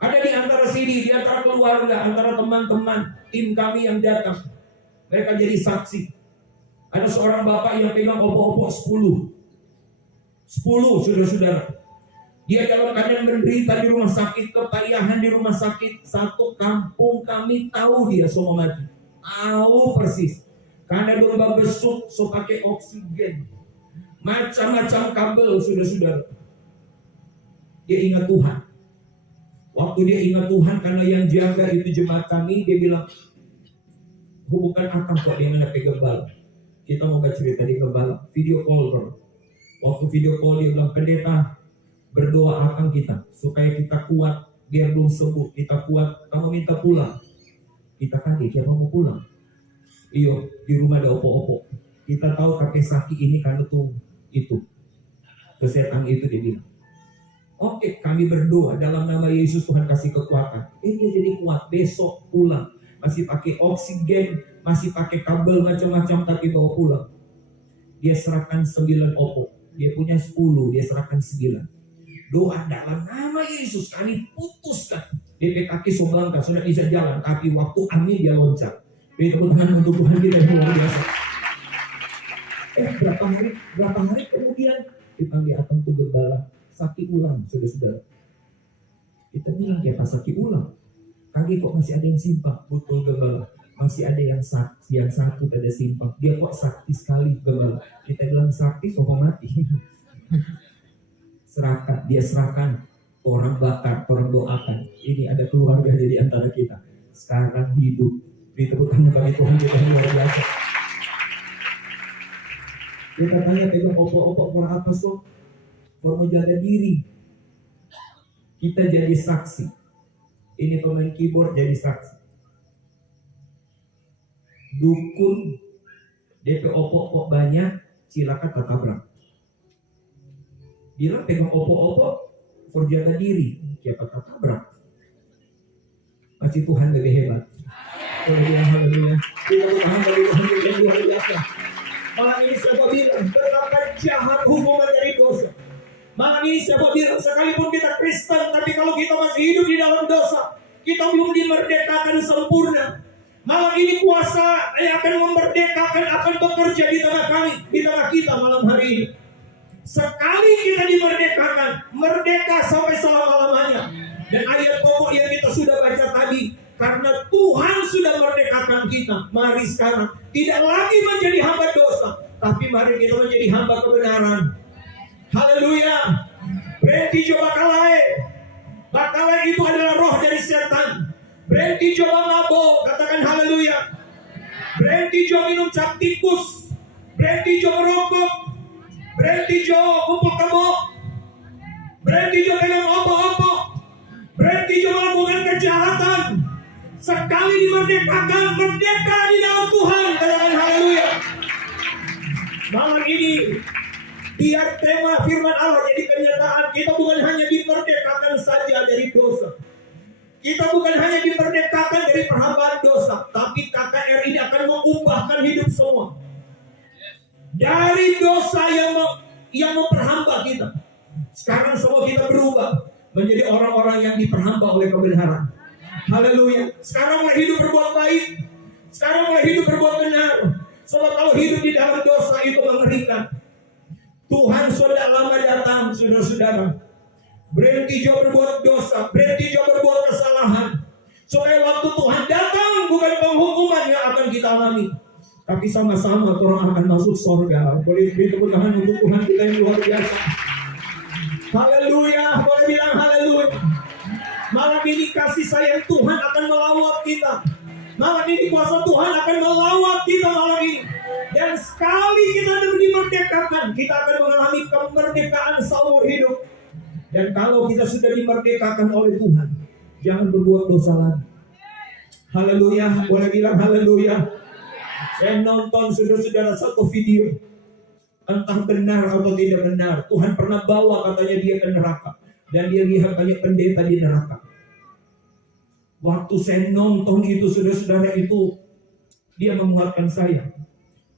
Ada di antara sini, di antara keluarga, antara teman-teman, tim kami yang datang. Mereka jadi saksi. Ada seorang bapak yang pegang opo-opo 10 saudara-saudara. Dia dalam keadaan menderita di rumah sakit, kepayahan di rumah sakit. Satu kampung kami tahu dia semua mati. Tahu persis. Karena domba besuk, so pakai oksigen. Macam-macam kabel, saudara-saudara. Dia ingat Tuhan. Waktu dia ingat Tuhan, karena yang jaga itu jemaat kami, dia bilang, hubungkan akang kok dengan naik gembala. Kita mau cerita di gembala. Video call, bro. Waktu video call dia bilang, pendeta, berdoa akang kita. Supaya kita kuat, biar belum sembuh. Kita kuat, kamu minta pulang. Kita kaget, siapa mau pulang? Iyo, di rumah ada opo-opo. Kita tahu kakek sakit ini karena tuh itu. Kesetan itu dia bilang. Oke, kami berdoa dalam nama Yesus, Tuhan kasih kekuatan. Dia jadi kuat, besok pulang. Masih pakai oksigen, masih pakai kabel macam-macam, tapi bawa pulang. Dia serahkan 9 opo. Dia punya 10, dia serahkan 9. Doa dalam nama Yesus, kami putuskan. DP kaki sobangkan, sudah bisa jalan. Tapi waktu amin dia loncat. Beri tepuk tangan untuk Tuhan kita yang luar biasa. Berapa hari kemudian dipanggil Akang tuh gembala. Sakit ulang, saudara-saudara. Kita bilang ya pas sakit ulang. Kaki kok masih ada yang simpang, betul gembala. Masih ada yang sakti, yang satu ada simpang. Dia kok sakti sekali gembala. Kita bilang sakti, sopo mati. Serahkan, dia serahkan. Orang bakar, orang doakan. Ini ada keluarga di antara kita. Sekarang hidup. Beri tepuk tangan kami Tuhan kita yang luar biasa. Kita tanya pegang opo-opo orang apa so? Orang mau jaga diri. Kita jadi saksi. Ini pemain keyboard jadi saksi. Dukun DP opo-opo banyak, silakan tabrak. Bilang pegang opo-opo, berjaga diri, siapa tabrak. Masih Tuhan lebih hebat. Haleluya. Kita bertahan dari Tuhan yang luar biasa. Malam ini siapa bilang betapa jahat hubungan dari dosa. Malam ini siapa bilang sekalipun kita Kristen, tapi kalau kita masih hidup di dalam dosa, kita belum dimerdekakan sempurna. Malam ini kuasa yang akan memerdekakan akan bekerja di tengah kami, di tengah kita malam hari ini. Sekali kita dimerdekakan, merdeka sampai selama-lamanya. Dan ayat pokok yang kita sudah baca tadi, karena Tuhan sudah merdekakan kita. Mari sekarang tidak lagi menjadi hamba dosa, tapi mari kita menjadi hamba kebenaran. Haleluya. Berhenti coba kalai. Bakalai itu adalah roh dari setan. Berhenti coba mabok, katakan haleluya. Berhenti coba minum cap tikus. Berhenti coba rokok. Berhenti coba kumpul kebo. Berhenti coba pegang opo-opo. Berhenti coba lakukan kejahatan. Sekali dimerdekakan, merdeka di dalam Tuhan, katakan haleluya. Malam ini biar tema firman Allah jadi kenyataan. Kita bukan hanya dimerdekakan saja dari dosa. Kita bukan hanya dimerdekakan dari perhambaan dosa, tapi KKR ini akan mengubahkan hidup semua. Dari dosa yang memperhamba kita. Sekarang semua kita berubah menjadi orang-orang yang diperhamba oleh kebenaran. Haleluya. Sekarang mulai hidup berbuat baik. Sekarang mulai hidup berbuat benar. Sebab kalau hidup di dalam dosa itu mengerikan. Tuhan sudah lama datang, saudara-saudara. Berhenti jauh berbuat dosa, berhenti jauh berbuat kesalahan. Supaya waktu Tuhan datang bukan penghukuman yang akan kita alami, tapi sama-sama orang akan masuk surga. Boleh beri tepuk tangan untuk Tuhan kita yang luar biasa. Haleluya, boleh bilang haleluya. Malam ini kasih sayang Tuhan akan melawat kita. Malam ini kuasa Tuhan akan melawat kita malam ini. Dan sekali kita dimerdekakan, kita akan mengalami kemerdekaan seumur hidup. Dan kalau kita sudah dimerdekakan oleh Tuhan, jangan berbuat dosa lagi. Haleluya, boleh bilang haleluya. Saya nonton saudara-saudara satu video, entah benar atau tidak benar. Tuhan pernah bawa katanya dia ke neraka, dan dia lihat banyak pendeta di neraka. Waktu saya nonton itu, saudara-saudara, itu dia menguatkan saya.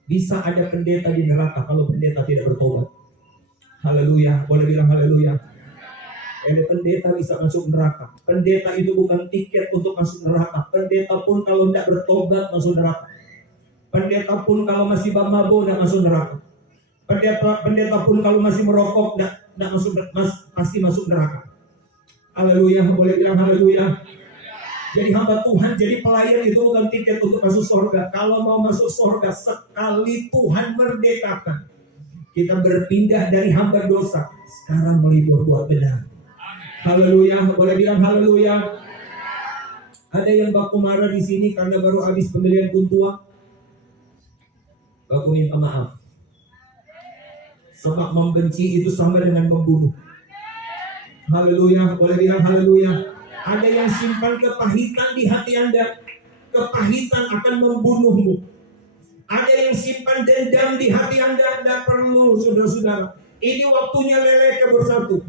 Bisa ada pendeta di neraka kalau pendeta tidak bertobat. Haleluya, boleh bilang haleluya. Ada pendeta bisa masuk neraka. Pendeta itu bukan tiket untuk masuk neraka. Pendeta pun kalau tidak bertobat masuk neraka. Pendeta pun kalau masih mabuk tidak masuk neraka. Pendeta pun kalau masih merokok tidak masuk, pasti masuk neraka. Haleluya, boleh bilang haleluya. Jadi hamba Tuhan, jadi pelayan itu bukan tiket untuk masuk surga. Kalau mau masuk surga, sekali Tuhan merdekakan, kita berpindah dari hamba dosa, sekarang mulai berbuat benar. Haleluya, boleh bilang haleluya. Ada yang baku marah di sini karena baru habis pembelian kuntua. Baku minta maaf. Sebab membenci itu sama dengan membunuh. Haleluya, boleh bilang haleluya. Ada yang simpan kepahitan di hati Anda. Kepahitan akan membunuhmu. Ada yang simpan dendam di hati Anda. Tidak perlu, saudara-saudara. Ini waktunya leleke bersatu.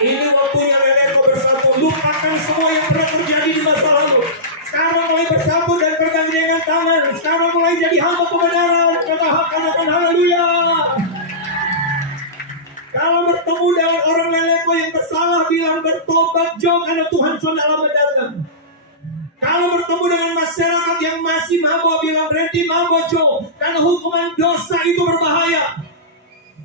Ini waktunya leleke bersatu. Lupakan semua yang pernah terjadi di masa lalu. Sekarang mulai bersatu dan bergandengan tangan. Sekarang mulai jadi hamba kebenaran. Katakan haleluya. Kalau bertemu dengan orang leleko yang bersalah, bilang bertobat jauh karena Tuhan sudah lama datang. Kalau bertemu dengan masyarakat yang masih mabuk, bilang berhenti mabuk jauh karena hukuman dosa itu berbahaya.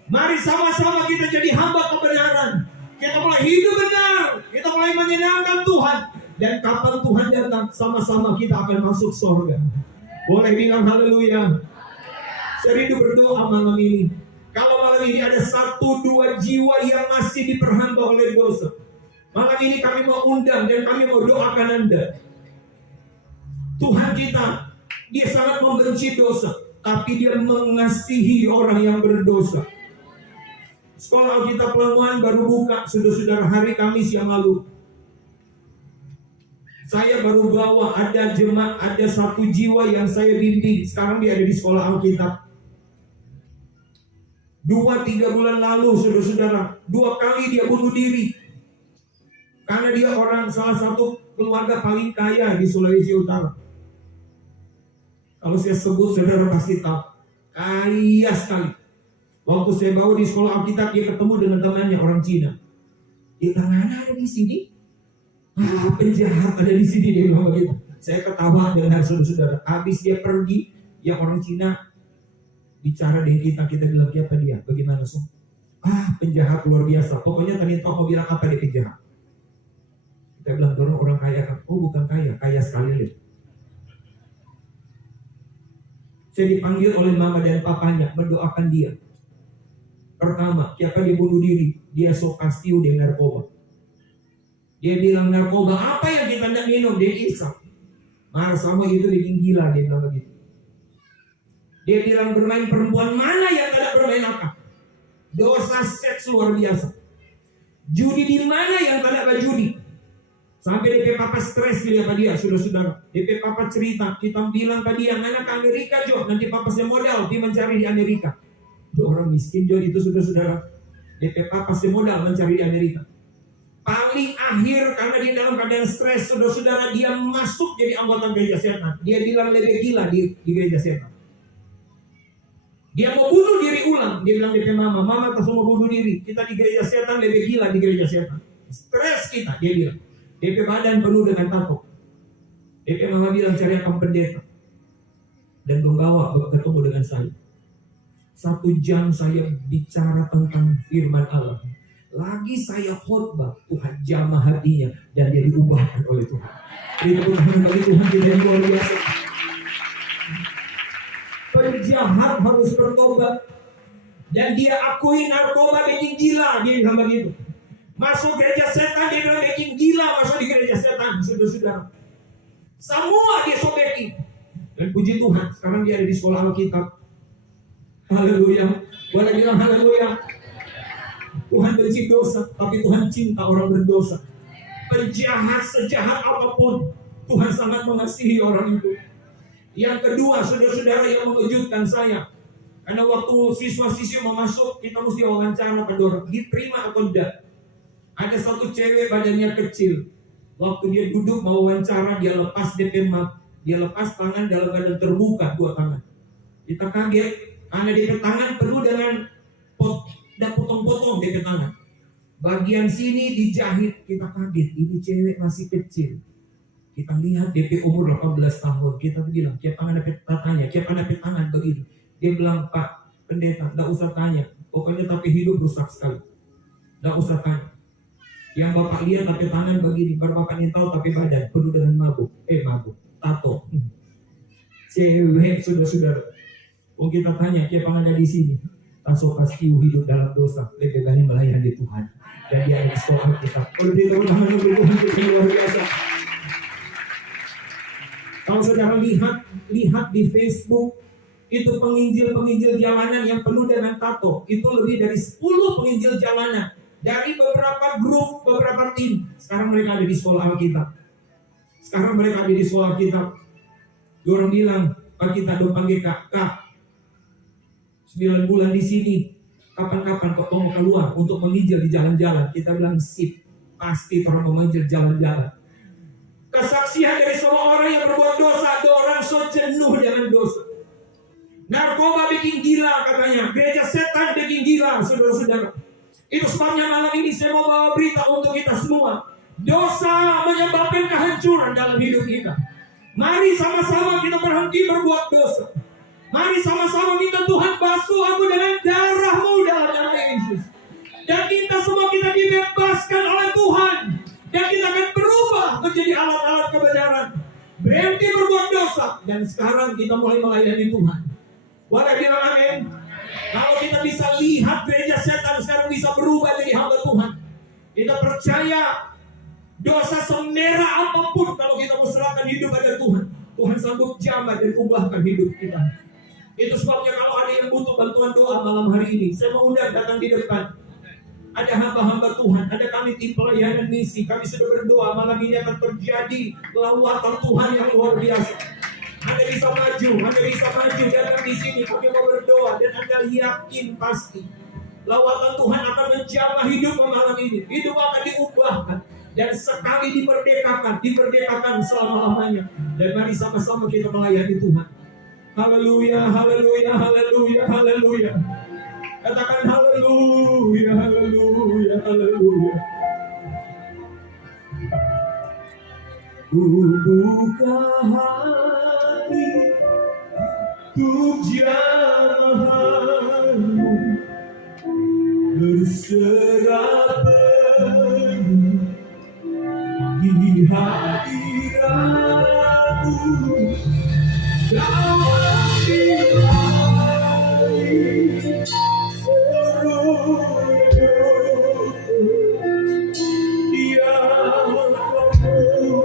Mari sama-sama kita jadi hamba kebenaran. Kita mulai hidup benar. Kita mulai menyenangkan Tuhan. Dan kapan Tuhan datang, sama-sama kita akan masuk surga. Boleh bilang haleluya. Saya rindu berdoa malam ini. Kalau malam ini ada 1-2 jiwa yang masih diperhantui oleh dosa, malam ini kami mau undang dan kami mau doakan Anda. Tuhan kita, dia sangat membenci dosa, tapi dia mengasihi orang yang berdosa. Sekolah Alkitab Pelanguan baru buka, saudara-saudara, hari Kamis yang lalu. Saya baru bawa ada jemaat, ada 1 jiwa yang saya bimbing. Sekarang dia ada di sekolah Alkitab. 2-3 bulan lalu, saudara-saudara, 2 kali dia bunuh diri. Karena dia orang salah satu keluarga paling kaya di Sulawesi Utara. Kalau saya sebut, saudara pasti tahu. Kaya sekali. Waktu saya bawa di sekolah Alkitab, dia ketemu dengan temannya, orang Cina. Dia bilang, ada di sini. Penjahat ada di sini, dia bilang begitu. Saya ketawa dengan saudara-saudara. Habis dia pergi, yang orang Cina bicara dengan kita bilang, apa dia? Bagaimana so? Penjahat luar biasa. Pokoknya tadi mau bilang apa dia penjahat. Kita bilang, dorong orang kaya kan? Oh bukan kaya, kaya sekali lihat. Saya dipanggil oleh mama dan papanya mendoakan dia. Pertama, siapa dia bunuh diri? Dia sok kastiu dengan narkoba. Dia bilang narkoba, apa yang kita tidak minum? Dia isap. Marah sama itu bikin gila, dia bilang begitu. Dia bilang bermain perempuan, mana yang tidak bermain apa? Dosa seks luar biasa. Judi di mana yang tidak berjudi? Sampai DP Papa stres dia pada dia, saudara-saudara. DP Papa cerita, kita bilang pada dia, anak ke Amerika Jo, nanti Papa saya modal, dia mencari di Amerika. Orang miskin Jo itu, saudara-saudara. DP Papa saya modal mencari di Amerika. Paling akhir karena dia dalam keadaan stres, saudara-saudara, dia masuk jadi anggota gereja setan. Dia bilang lebih gila di gereja setan. Dia mau bunuh diri ulang. Dia bilang DP mama tak mau bunuh diri. Kita di gereja setan lebih gila di gereja setan. Stres kita, dia bilang. DP badan penuh dengan tato. DP mama bilang cari akam pendeta. Dan membawa ketemu dengan saya. 1 jam saya bicara tentang firman Allah. Lagi saya khotbah, Tuhan jamah hatinya. Dan dia diubahkan oleh Tuhan. Itu Tuhan bagi Tuhan tidak luar biasa. Penjahat harus bertobat. Dan dia akui narkoba bikin gila. Dia bilang begitu. Masuk gereja setan, dia bilang bikin gila. Masuk di gereja setan, saudara-saudara. Semua dia sobekin. Dan puji Tuhan, sekarang dia ada di sekolah Alkitab. Haleluya. Boleh bilang haleluya. Tuhan benci dosa, tapi Tuhan cinta orang berdosa. Penjahat sejahat apapun, Tuhan sangat mengasihi orang itu. Yang kedua, saudara-saudara, yang mengejutkan saya, karena waktu siswa-siswi mau masuk, kita mesti wawancara pada orang, diterima atau tidak. Ada 1 cewek badannya kecil, Waktu dia duduk mau wawancara, dia lepas DP map, dia lepas tangan dalam keadaan terbuka dua tangan. Kita kaget karena DP tangan penuh dengan dan potong-potong DP tangan. Bagian sini dijahit, kita kaget, ini cewek masih kecil. Kita lihat DP umur 18 tahun, kita bilang, "Kiap tangan DP tatanya, kiap DP tangan begini." Dia bilang, "Pak pendeta, enggak usah tanya, pokoknya tapi hidup rusak sekali. Enggak usah tanya. Yang Bapak lihat tapi tangan begini, baru Bapak ingin tahu tapi badan penuh dengan mabuk, tato." Cewek saudara-saudara. Oh kita tanya, "Kiap ada di sini?" Taso pasti hidup dalam dosa, lebih baik melayani Tuhan. Dan dia di sekolah kita. Kalau dia tahu nama Tuhan itu luar biasa. Kalau saudara lihat di Facebook, itu penginjil jalanan yang penuh dengan tato. Itu lebih dari 10 penginjil jalanan. Dari beberapa grup, beberapa tim. Sekarang mereka ada di sekolah Alkitab. Orang bilang, "Pak kita dong panggil Kak. 9 bulan di sini. Kapan-kapan kok mau keluar untuk menginjil di jalan-jalan?" Kita bilang, "Sip, pasti orang menginjil jalan-jalan." Kesaksian dari semua orang yang berbuat dosa, ada orang so jenuh dengan dosa. Narkoba bikin gila katanya, gereja setan bikin gila, saudara-saudara. Itu sebabnya malam ini saya mau bawa berita untuk kita semua. Dosa menyebabkan kehancuran dalam hidup kita. Mari sama-sama kita berhenti berbuat dosa. Mari sama-sama minta Tuhan basuh aku dengan darah-Mu dalam nama Yesus. Dan kita semua kita dibebaskan oleh Tuhan. Dan kita akan berubah menjadi alat-alat kebenaran. Berhenti berbuat dosa. Dan sekarang kita mulai melayani Tuhan. Boleh bilang amin? Kalau kita bisa lihat gereja setan sekarang bisa berubah jadi hamba Tuhan. Kita percaya dosa semerah apapun kalau kita mau serahkan hidup pada Tuhan. Tuhan sanggup jamah dan ubahkan hidup kita. Itu sebabnya kalau ada yang butuh bantuan doa malam hari ini, saya mau undang datang di depan. Ada hamba-hamba Tuhan, ada kami tim pelayanan misi. Kami sudah berdoa malam ini akan terjadi lawatan Tuhan yang luar biasa. Anda bisa maju datang di sini. Kami mau berdoa dan Anda yakin pasti lawatan Tuhan akan menjamah hidup malam ini. Hidup akan diubahkan dan sekali diperdekakan selama-lamanya. Dan mari sama-sama kita melayani Tuhan. Haleluya, haleluya, haleluya, haleluya. Katakan haleluya, haleluya, haleluya. Ku buka hati untuk jamah-Mu, berserah penuh di hadirat-Mu. Kau ambil seluruh hidupku, diam kamu.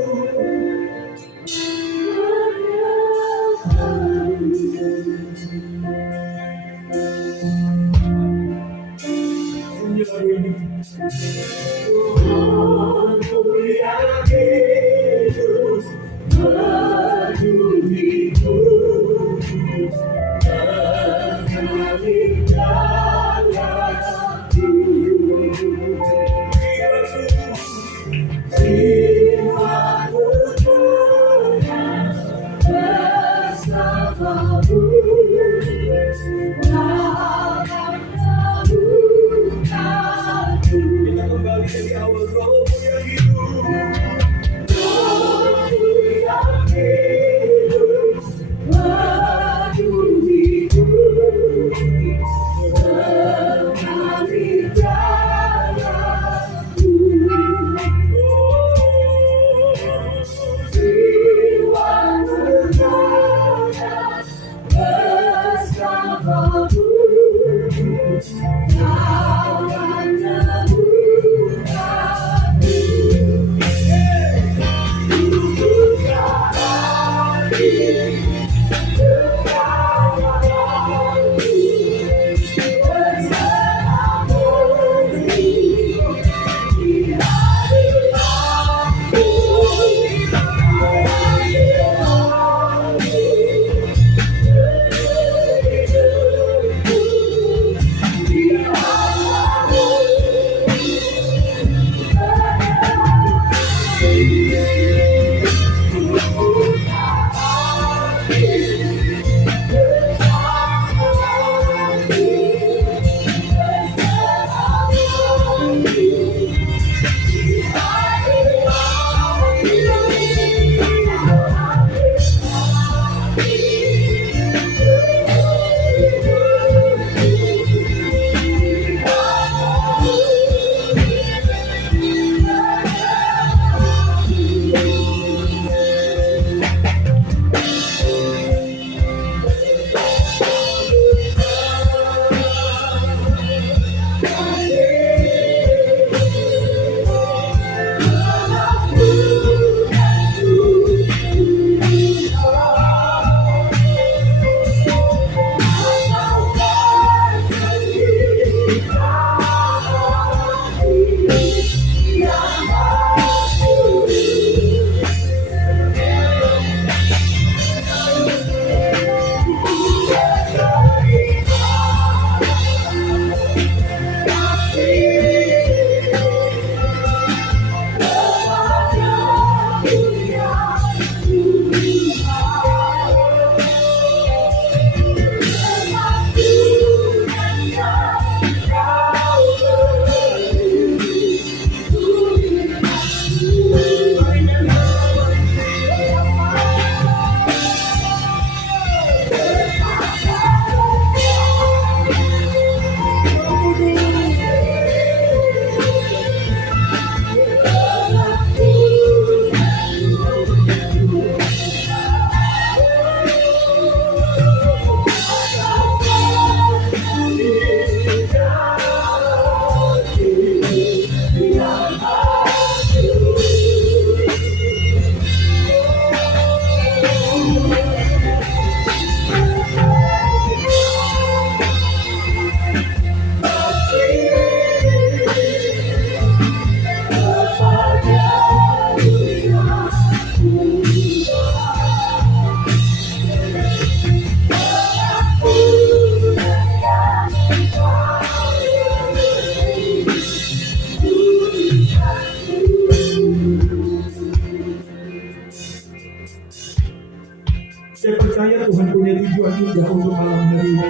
Saya percaya Tuhan punya tujuan indah untuk malam hari ini.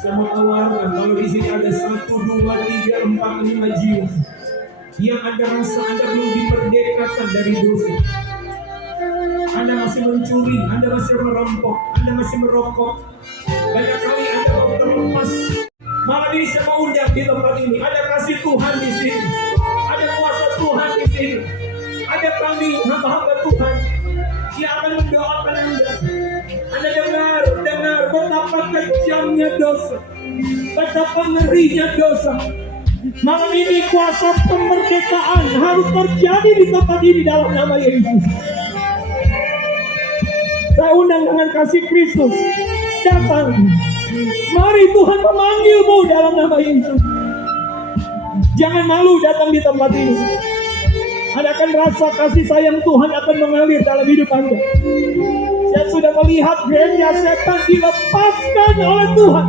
Saya mau tawarkan kalau di sini ada 1, 2, 3, 4, 5 jiwa yang Anda rasa Anda belum dimerdekakan dari dosa. Anda masih mencuri, Anda masih merampok, Anda masih merokok. Banyak kali Anda mau terlepas. Malam ini saya mau undang di tempat ini. Ada kasih Tuhan di sini. Ada kuasa Tuhan di sini. Ada kami hamba-hamba Tuhan yang akan mendoakan Anda. Anda dengar betapa kejamnya dosa, betapa ngerinya dosa. Malam ini kuasa kemerdekaan harus terjadi di tempat ini dalam nama Yesus. Saya undang dengan kasih Kristus, datang. Mari Tuhan memanggilmu dalam nama Yesus. Jangan malu datang di tempat ini. Anda akan rasa kasih sayang Tuhan akan mengalir dalam hidup Anda. Saya sudah melihat gengnya setan dilepaskan oleh Tuhan,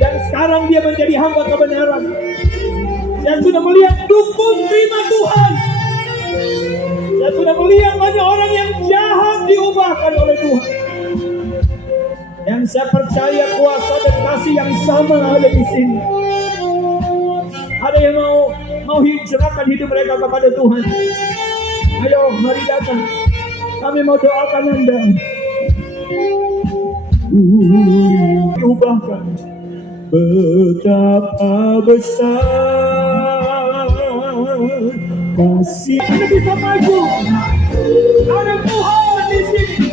dan sekarang dia menjadi hamba kebenaran. Saya sudah melihat dukun terima Tuhan. Saya sudah melihat banyak orang yang jahat diubahkan oleh Tuhan. Dan saya percaya kuasa dan kasih yang sama ada di sini. Ada yang mau hijrahkan hidup mereka kepada Tuhan. Ayo, mari datang. Kami mau doakan Anda. Diubahkan. Betapa besar kasih. Anda bisa maju. Ada Tuhan di sini.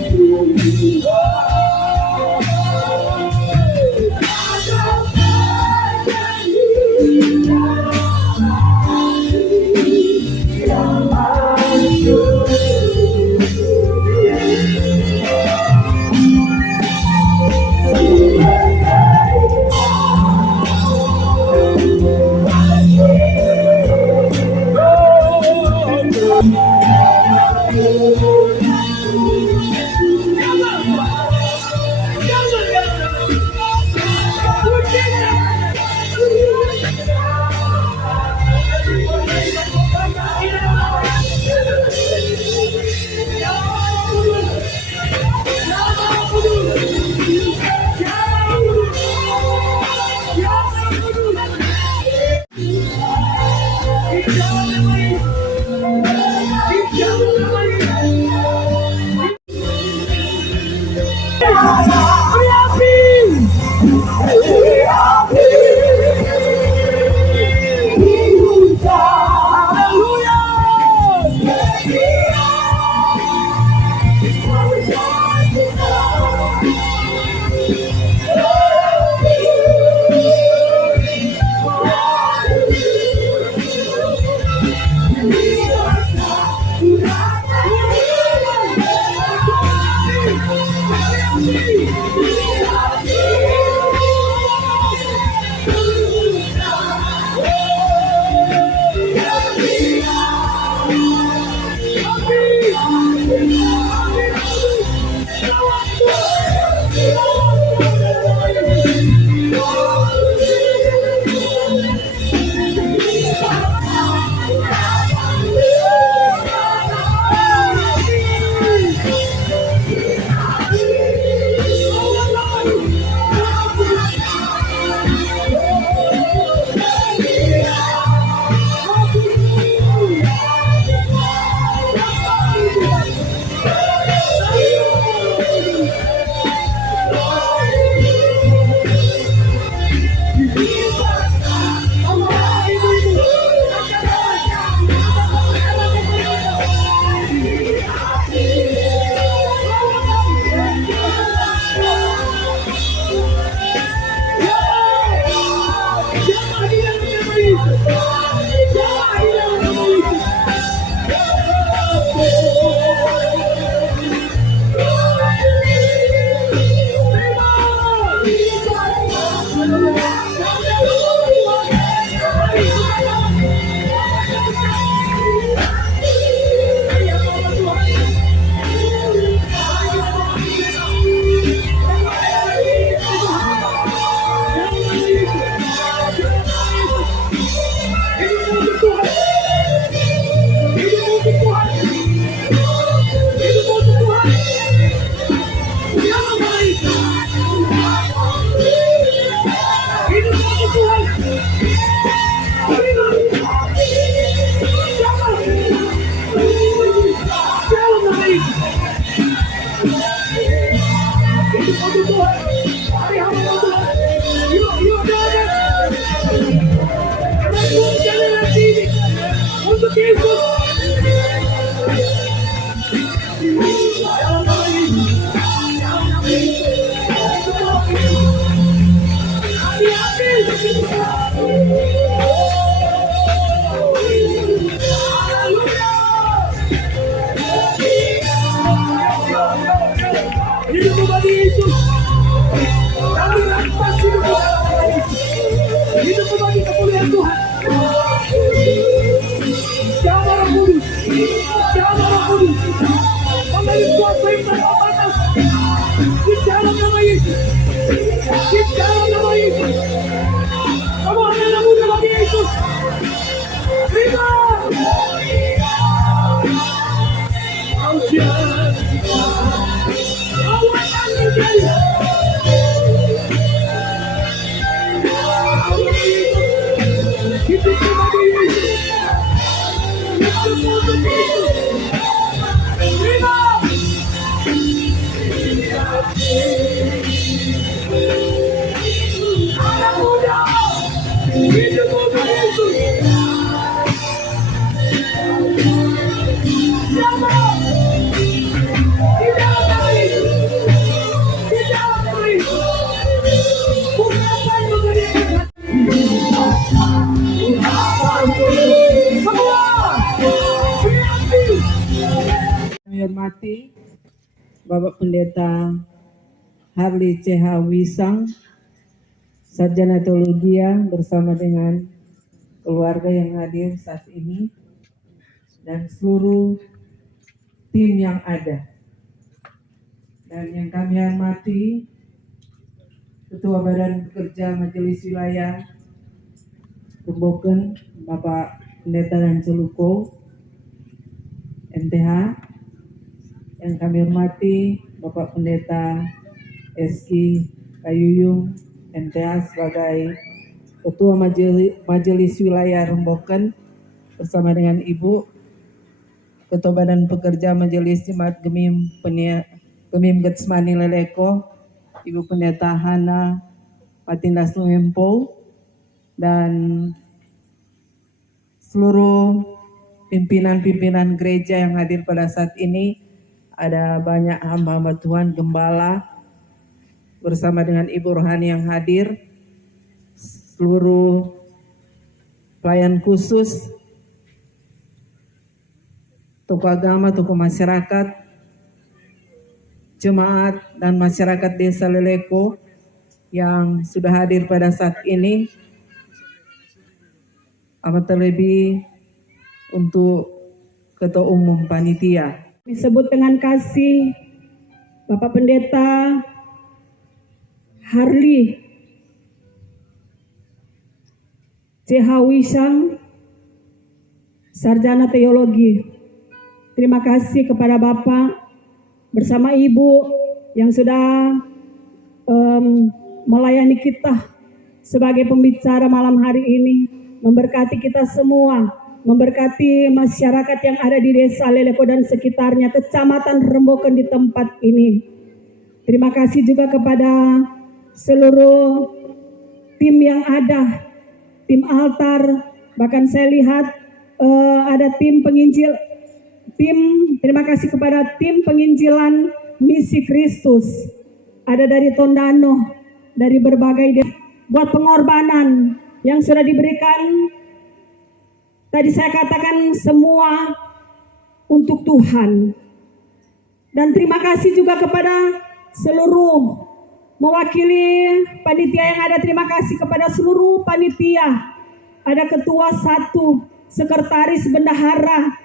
Hidup bagi Yesus. Kami rampas hidup bagi hidup bagi kemuliaan Tuhan. Jangan Roh Kudus, jangan Roh Kudus. Mengambil kuasa yang tanpa batas. Di dalam nama Yesus, di dalam nama Yesus. Kamu adalah muda bagi Yesus. Terima. Kau jangan. Kami hormati Bapak Pendeta Harli C.H. Wisang, Sarjana Teologi bersama dengan keluarga yang hadir saat ini dan seluruh tim yang ada. Dan yang kami hormati Ketua Badan Pekerja Majelis Wilayah Remboken, Bapak Pendeta dan Celuko, MTH. Yang kami hormati Bapak Pendeta Eski Kayuyung, MTH sebagai Ketua Majelis Wilayah Remboken bersama dengan Ibu Ketua Badan Pekerja Majelis Jemaat Gemim Getsmani Leleko, Ibu Pendeta Hana Patindas Luempo, dan seluruh pimpinan-pimpinan gereja yang hadir pada saat ini. Ada banyak hamba-hamba Tuhan, gembala, bersama dengan Ibu Rohani yang hadir, seluruh pelayan khusus, tokoh agama, tokoh masyarakat, jemaat, dan masyarakat Desa Leleko yang sudah hadir pada saat ini. Amat terlebih untuk Ketua Umum Panitia. Disebut dengan kasih Bapak Pendeta Harli C.H. Wisang, Sarjana Teologi. Terima kasih kepada Bapak bersama Ibu yang sudah melayani kita sebagai pembicara malam hari ini, memberkati kita semua, memberkati masyarakat yang ada di Desa Leleko dan sekitarnya, Kecamatan Remboken di tempat ini. Terima kasih juga kepada seluruh tim yang ada, tim altar, bahkan saya lihat ada tim penginjil, terima kasih kepada tim penginjilan Misi Kristus, ada dari Tondano, dari berbagai buat pengorbanan yang sudah diberikan. Tadi saya katakan semua untuk Tuhan. Dan terima kasih juga kepada seluruh mewakili panitia yang ada. Terima kasih kepada seluruh panitia. Ada ketua 1, sekretaris bendahara,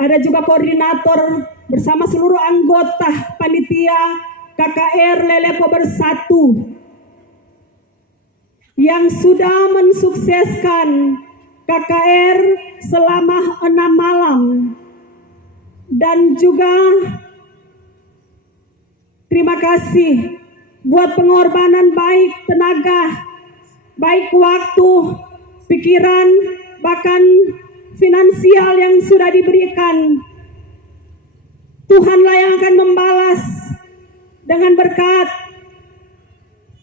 ada juga koordinator bersama seluruh anggota panitia KKR Leleko Bersatu yang sudah mensukseskan KKR selama 6 malam. Dan juga terima kasih buat pengorbanan baik tenaga, baik waktu, pikiran, bahkan finansial yang sudah diberikan. Tuhanlah yang akan membalas dengan berkat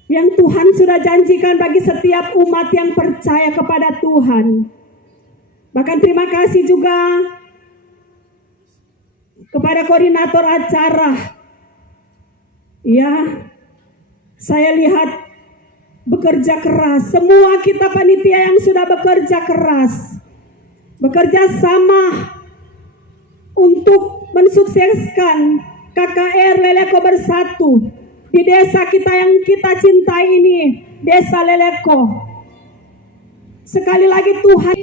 yang Tuhan sudah janjikan bagi setiap umat yang percaya kepada Tuhan. Bahkan terima kasih juga kepada koordinator acara. Ya, saya lihat bekerja keras. Semua kita panitia yang sudah bekerja keras, bekerja sama untuk mensukseskan KKR Leleko Bersatu di desa kita yang kita cintai ini, Desa Leleko. Sekali lagi Tuhan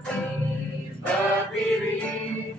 Kami berdiri